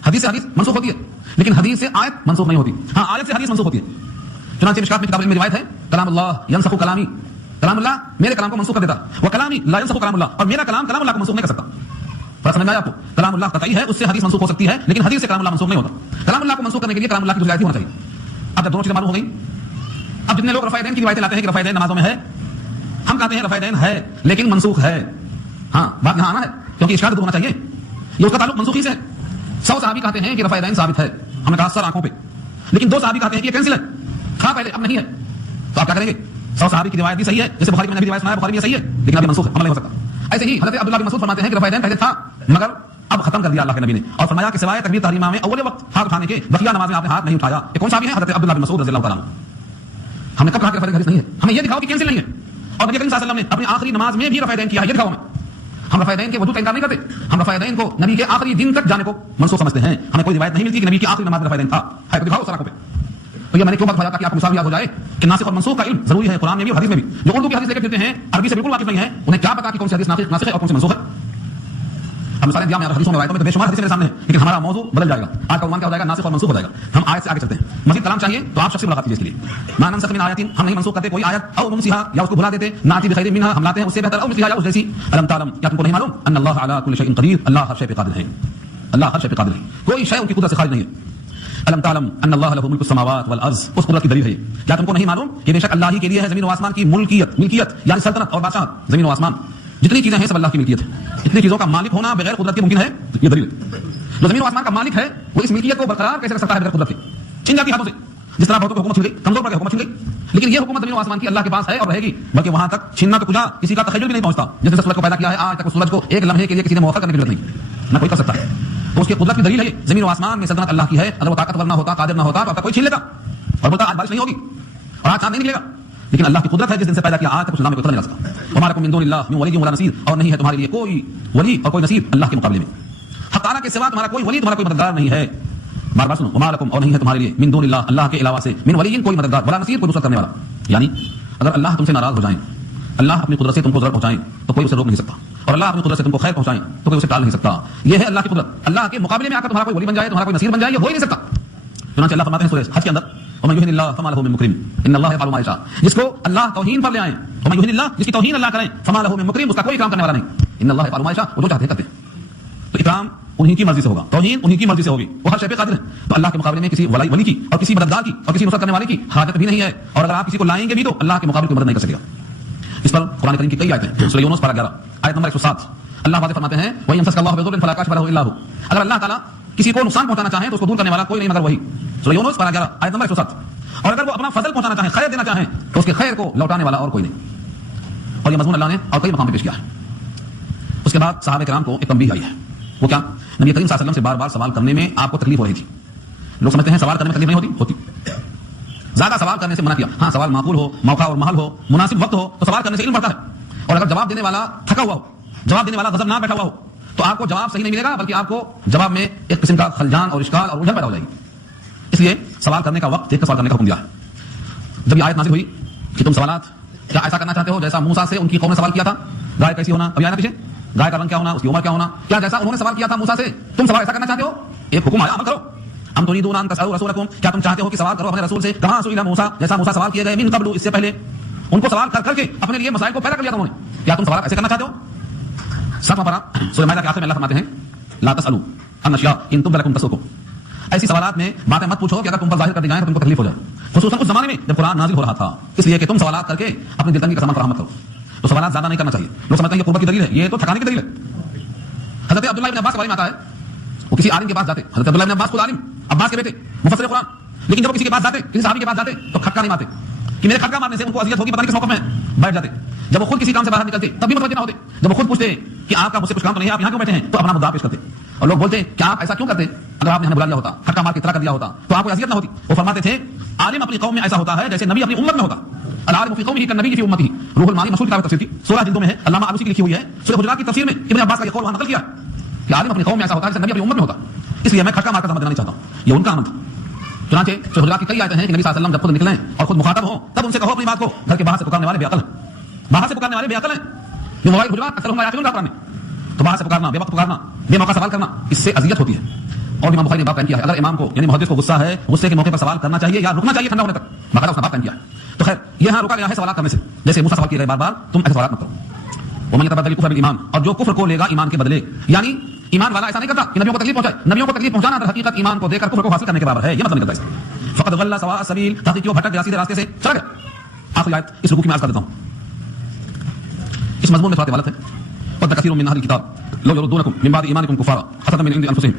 حدیث سے حدیث منسوخ ہوتی ہے، لیکن حدیث سے آیت منسوخ نہیں ہوتی۔ ہاں آیت سے حدیث منسوخ ہوتی ہے۔ چنانچہ مشکات میں کتاب میں روایت ہے، کلام اللہ ینسخ کلامی، کلام اللہ میرے کلام کو منسوخ کر دیتا، وہ کلامی لا ینسخ کلام اللہ، اور میرا کلام کلام اللہ کو منسوخ نہیں کر سکتا۔ فرق سمجھ میں آیا آپ کو؟ کلام اللہ قطعی ہے، اس سے حدیث منسوخ ہو سکتی ہے، لیکن حدیث سے کلام اللہ منسوخ نہیں ہوتا۔ کلام اللہ کو منسوخ کرنے کے لیے کلام اللہ کی جزیات ہونا چاہیے۔ اب جب دونوں چیزیں معلوم ہو گئیں، اب جتنے لوگ رفع دین کی روایتیں لاتے ہیں کہ رفع دین نمازوں میں ہے، ہم کہتے ہیں رفع دین ہے لیکن منسوخ ہے۔ ہاں بات یہاں آنا ہے کیونکہ اشکال دور ہونا چاہیے، یہ اس کا تعلق منسوخی سے ہے۔ 100 صحابی کہتے ہیں کہ رفع دین ثابت ہے، ہم نے کہا سر آنکھوں پہ، لیکن 2 صحابی کہتے ہیں کہ یہ کینسل ہے، کھا پہلے اب نہیں ہے، تو آپ کیا کریں گے؟ 100 صحابی کی روایت بھی صحیح ہے، جیسے بخاری میں نبی روایت سنایا، بخاری میں صحیح ہے، لیکن ابھی منسوخ ہے، عمل نہیں ہو سکتا۔ ایسے ہی حضرت عبداللہ بن مسعود فرماتے ہیں کہ رفع دین پہلے تھا مگر اب ختم کر دیا اللہ کے نبی نے، اور فرمایا کہ سوائے تکبیر تحریمہ میں اول وقت ہاتھ اٹھانے کے بقیہ نماز میں آپ نے ہاتھ نہیں اٹھایا۔ یہ کون صحابی ہیں؟ حضرت عبداللہ بن مسعود رضی اللہ تعالیٰ عنہ۔ ہم نے کب کہا کہ رفع دین حدیث نہیں ہے؟ ہمیں یہ دکھاؤ کہ کینسل نہیں ہے، اور نبی کریم صلی اللہ علیہ وسلم نے اپنی آخری نماز میں بھی رفع دین کیا ہے، یہ دکھاؤ ہمیں۔ ہم رفع دین کے وجود کا انکار نہیں کرتے، ہم رفع دین کو نبی کے آخری دن تک جانے کو منسوخ سمجھتے ہیں۔ ہمیں کوئی روایت نہیں ملتی کہ نبی کی آخری نماز میں رفع دین تھا، ہے تو دکھاؤ سراخوں پہ۔ تو یہ میں نے کیوں بات بتایا تاکہ آپ کو مساوی یاد ہو جائے کہ ناسخ اور منسوخ کا علم ضروری ہے، قرآن میں بھی اور حدیث میں بھی۔ جو اردو کی حدیث لے کے پھرتے ہیں، عربی سے بالکل واقف نہیں ہے، انہیں کیا پتا کہ کون سی حدیث ناسخ ہے اور کون سی منسوخ ہے۔ ہم مثالیں دیا میں حدیثوں میں روایتوں میں تو بے شمار حدیث میرے سامنے ہے، لیکن ہمارا موضوع بدل جائے گا، آج کا عنوان کیا ہو جائے گا؟ ناسخ اور منسوخ ہو جائے گا۔ ہم آیت سے آگے چلتے ہیں، مزید کلام چاہیے تو آپ شخصی ملاقات کیجیے اس کے لیے۔ ما ننسخ من آیات، ہم نہیں منسوخ کرتے کوئی آیت، او ننسیھا یا اس کو بھلا دیتے، ناتی بخیر منھا، ہم لاتے ہیں اس سے بہتر، او مثلھا یا اس جیسی۔ الم تعلم، کیا تم کو نہیں معلوم؟ ان اللہ علی کل شیء قدیر، اللہ ہر شے پہ قادر ہے، اللہ ہر شے پہ قادر ہے، کوئی شے ان کی قدرت سے خارج نہیں ہے۔ الم تعلم ان اللہ له ملک السماوات والارض، اس قدرت کی دلیل ہے۔ کیا تم کو نہیں معلوم کہ بے شک اللہ ہی کے لیے ہے زمین و آسمان کی ملکیت یعنی سلطنت اور بادشاہت، زمین و آسمان جتنی چیزیں ہیں سب اللہ کی ملکیت ہے۔ اتنی چیزوں کا مالک ہونا بغیر قدرت کے ممکن ہے؟ یہ دلیل ہے۔ جو زمین و آسمان کا مالک ہے وہ اس ملکیت کو برقرار کیسے رکھ سکتا ہے بغیر قدرت کے؟ چھن جاتی ہاتھوں سے، جس طرح بہتوں کی حکومت چھن گئی، کمزور پڑ گئی حکومت چھن گئی، لیکن یہ حکومت زمین و آسمان کی اللہ کے پاس ہے اور رہے گی، بلکہ وہاں تک چھننا تو کجا کسی کا تخیل بھی نہیں پہنچتا۔ جس نے سورج کو پیدا کیا ہے آج تک اس سورج کو ایک لمحے کے لیے کسی نے مؤخر کرنے کی ضرورت نہیں، نہ کوئی کر سکتا ہے۔ تو اس کی قدرت کی دلیل ہے یہ، زمین و آسمان میں سلطنت اللہ کی ہے۔ اگر وہ طاقتور نہ ہوتا، قادر نہ ہوتا تو اب تک کوئی چھین لیتا اور بولتا آج بارش نہیں ہوگی اور آج چاند نہیں نکلے گا، لیکن اللہ کی قدرت ہے جس دن سے پیدا کیا آج تک اس نام میں کوئی نہیں لا سکتا۔ وما لکم من دون اللہ من ولی ولا نصیر، اور نہیں ہے تمہارے لیے کوئی ولی اور کوئی نصیر اللہ کے مقابلے میں، حق تعالیٰ کے سوا تمہارا کوئی ولی، تمہارا کوئی مددگار نہیں ہے۔ بار بار سنو، وما لکم، اور نہیں ہے تمہارے لیے، من دون اللہ، اللہ کے علاوہ سے، من ولی کوئی مددگار، ولا نصیر کوئی نصرت کرنے والا۔ یعنی اگر اللہ تم سے ناراض ہو جائیں، اللہ اپنی قدرت سے تم کو ضرر پہنچائیں تو کوئی اسے روک نہیں سکتا، اور اللہ اپنی قدرت سے تم کو خیر پہنچائیں تو کوئی اسے ٹال نہیں سکتا۔ یہ ہے اللہ کی قدرت۔ اللہ کے مقابلے میں آ کر تمہارا کوئی ولی بن جائے، تمہارا کوئی نصیر بن جائے، یہ ہو ہی نہیں سکتا۔ چنانچہ اللہ فرماتے ہیں سورہ حج کے اندر، ومن یہن اللہ فما لہ من مکرم ان اللہ یفعل ما یشاء، جس کو اللہ توہین پر لے آئیں، ومن یہن اللہ، جس کی توہین اللہ کریں، فما لہ من مکرم، اس کا کوئی اکرام کرنے والا نہیں، ان اللہ یفعل ما یشاء، وہ جو چاہتے ہیں کرتے ہیں۔ تو اکرام انہی کی مرضی سے ہوگا، توہین انہی کی مرضی سے ہوگی، وہ ہر شے پہ قادر ہے۔ تو اللہ کے مقابلے میں کسی ولی کی اور کسی مددگار کی اور کسی نصرت کرنے والے کی حاجت بھی نہیں ہے، اور اگر آپ کسی کو لائیں گے بھی تو اللہ کے مقابلے کوئی مدد نہیں کر سکے گا۔ اس پر قرآن کریم کی کئی آیتیں ہیں، سورہ یونس پارہ 11 آیت نمبر 107، اللہ واضح فرماتے ہیں وَإِن يَمْسَسْكَ اللَّهُ بِضُرٍّ فَلَا كَاشِفَ لَهُ إِلَّا هُوَ، اگر اللہ تعالیٰ کسی کو نقصان پہنچانا چاہیں تو اس کو دور کرنے والا کوئی نہیں مگر وہی، سورہ یونس پارہ 11 آیت نمبر 107۔ اور اگر وہ اپنا فضل پہنچانا چاہیں، خیر دینا چاہیں تو اس کے خیر کو لوٹانے والا اور کوئی نہیں۔ اور یہ مضمون اللہ نے اور کئی مقام پہ پیش کیا ہے۔ اس کے بعد صحابہ کرام کو ایک تنبیہ آئی ہے، وہ کیا؟ نبی کریم صلی اللہ علیہ وسلم سے بار بار سوال کرنے میں آپ کو تکلیف ہو رہی تھی۔ لوگ سمجھتے ہیں سوال کرنے میں تکلیف نہیں ہوتی، زیادہ سوال کرنے سے منع کیا۔ ہاں سوال معقول ہو، موقع اور محل ہو، مناسب وقت ہو تو سوال کرنے سے علم بڑھتا ہے، اور اگر جواب دینے والا تھکا ہوا ہو، جواب دینے والا غضب نہ بیٹھا ہوا ہو تو آپ کو جواب صحیح نہیں ملے گا، بلکہ آپ کو جواب میں ایک قسم کا خلجان اور اشکال اور الجھن پیدا ہو جائے گی۔ اس لیے سوال کرنے کا وقت دیکھ کر سوال کرنے کا حکم دیا ہے۔ جب یہ آیت نازل ہوئی کہ تم سوالات کیا ایسا کرنا چاہتے ہو جیسا موسیٰ سے ان کی قوم نے سوال کیا تھا، گائے کیسی ہونا، ابھی آیا نا پیچھے، گائے کا رنگ کیا ہونا، اس کی عمر کیا ہونا، کیا جیسا انہوں نے سوال کیا تھا موسیٰ سے تم سوال ایسا کرنا چاہتے ہو؟ ایک حکم آیا، عمل کرو۔ ام تريدون ان تسألوا رسولكم، کیا تم چاہتے ہو کہ سوال کرو اپنے رسول سے، کما سئل موسیٰ، جیسا موسیٰ سوال کیے گئے من قبل، اس سے پہلے ان کو سوال کر کر کے اپنے لیے مسائل کو پیدا کر لیا تھا انہوں نے، کیا تم سوال ایسے کرنا چاہتے ہو؟ 7واں پارہ سورہ مائدہ کے آخر میں اللہ فرماتے ہیں لا تسألوا عن اشیاء ان تبد لكم تسؤكم، ایسی سوالات میں باتیں مت پوچھو کہ اگر تم پر ظاہر کر دی جائیں تو تم کو تکلیف ہو جائے، خصوصاً اس زمانے میں جب قرآن نازل ہو رہا تھا، اس لیے کہ تم سوالات کر کے اپنی دل تنگی کا سامان فراہم کرو۔ تو سوالات زیادہ نہیں کرنا چاہیے، لوگ سمجھتے ہیں یہ قربت کی دلیل ہے، یہ تو تھکانے کی دلیل ہے۔ حضرت عبداللہ بن عباس کے بارے میں آتا ہے، وہ کسی عالم کے پاس جاتے، حضرت عبداللہ بن عباس خود عالم، عباس کے بیٹے، مفسر قرآن، لیکن جب وہ کسی کے پاس جاتے، کسی صحابی کے پاس جاتے تو کھٹکا نہیں مارتے کہ میرے کھٹکا مارنے سے ان کو اذیت ہوگی، پتہ نہیں کس موقف میں بیٹھ جاتے۔ جب وہ خود کسی کام سے باہر نکلتے تب بھی متوجہ نہ ہوتے، جب وہ خود پوچھتے کہ آپ کا مجھ سے کچھ کام تو نہیں ہے، آپ یہاں کیوں بیٹھے ہیں، تو اپنا مدعا پیش کرتے، اور لوگ بولتے کہ آپ ایسا کیوں کرتے، اگر آپ نے ہمیں بلا لیا ہوتا، کھٹکا مار کے اطلاع کر دیا ہوتا تو آپ کو اذیت نہ ہوتی۔ وہ فرماتے تھے عالم اپنی قوم میں ایسا ہوتا ہے جیسے نبی اپنی امت میں ہوتا، العالم فی قومه کالنبی فی امته. روح المانی مشہور کتاب تفسیر تھی، 16 جلدوں میں ہے، علامہ آلوسی کی لکھی ہوئی ہے. سورہ حجرات کی تفسیر میں ابن عباس کا یہ قول وہاں نقل کیا کہ عالم اپنی قوم میں ایسا ہوتا ہے جیسے نبی اپنی امت میں ہوتا. اس لیے میں کھٹکا مار کر سمجھنا نہیں چاہتا ہوں، یہ ان کا عمل تھا. چنانچہ سورہ حجرات کی کئی آیتیں ہیں کہ نبی صلی اللہ علیہ وسلم جب خود نکلیں اور خود مخاطب ہوں تب ان سے کہو اپنی بات کو. گھر کے باہر سے پکارنے والے بے عقل ہیں، باہر سے پکارنے والے بے عقل ہیں. یہ موبائل حجرات اکثر ہم یاقلون قرآن میں، تو باہر سے پکارنا، بے وقت پکارنا، بے موقع سوال کرنا، اس سے اذیت ہوتی ہے. اور امام بخاری نے باب قائم کیا ہے، اگر امام کو یعنی محدث کو غصہ ہے، غصے کے موقع پر سوال کرنا چاہیے یا رکنا چاہیے ٹھنڈا ہونے تک، باقاعدہ اس نے باب قائم کیا ہے. تو خیر یہاں روکا گیا ہے سوالات کرنے سے، جیسے موسیٰ سوال کیے گئے بار بار، تم ایسے سوالات مت کرو. ومن يتبدل الكفر بالایمان، اور جو کفر کو لے گا ایمان کے بدلے، یعنی ایمان والا ایسا نہیں کرتا کہ نبیوں کو تکلیف پہنچائے. نبیوں کو تکلیف پہنچانا در حقیقت ایمان کو دے کر کفر کو حاصل کرنے کے برابر ہے، یہ مطلب نکلتا ہے. فقد ضل سواء السبیل، تحقیق وہ بھٹک گیا سیدھے راستے سے چلا گیا. آخری آیت اس رکوع کی میں عرض کر دیتا ہوں، اس مضمون میں تھوڑا طوالت ہے. قد كثير من اهل الكتاب لو يردونكم من بعد ایمانكم كفارا حسدا من عند انفسهم.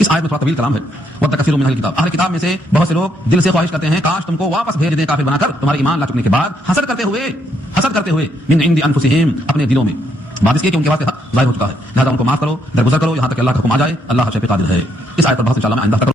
اس آیت میں تھوڑا طویل کلام ہے. قد كثير من اهل الكتاب، اہل کتاب میں سے بہت سے لوگ دل سے خواہش کرتے ہیں کاش تم کو واپس بھیج دیں کافر بنا کر تمہارے ایمان لا چکنے کے بعد، حسد کرتے ہوئے من عند انفسهم، اپنے دلوں میں. بعد اس کے کہ ان کے واسطے حق ظاہر ہو چکا ہے، لہذا ان کو معاف کرو، درگزر کرو یہاں تک کہ اللہ کا حکم آ جائے. اللہ شفیع قادر ہے. اس آیت پر بحث انشاءاللہ میں آئندہ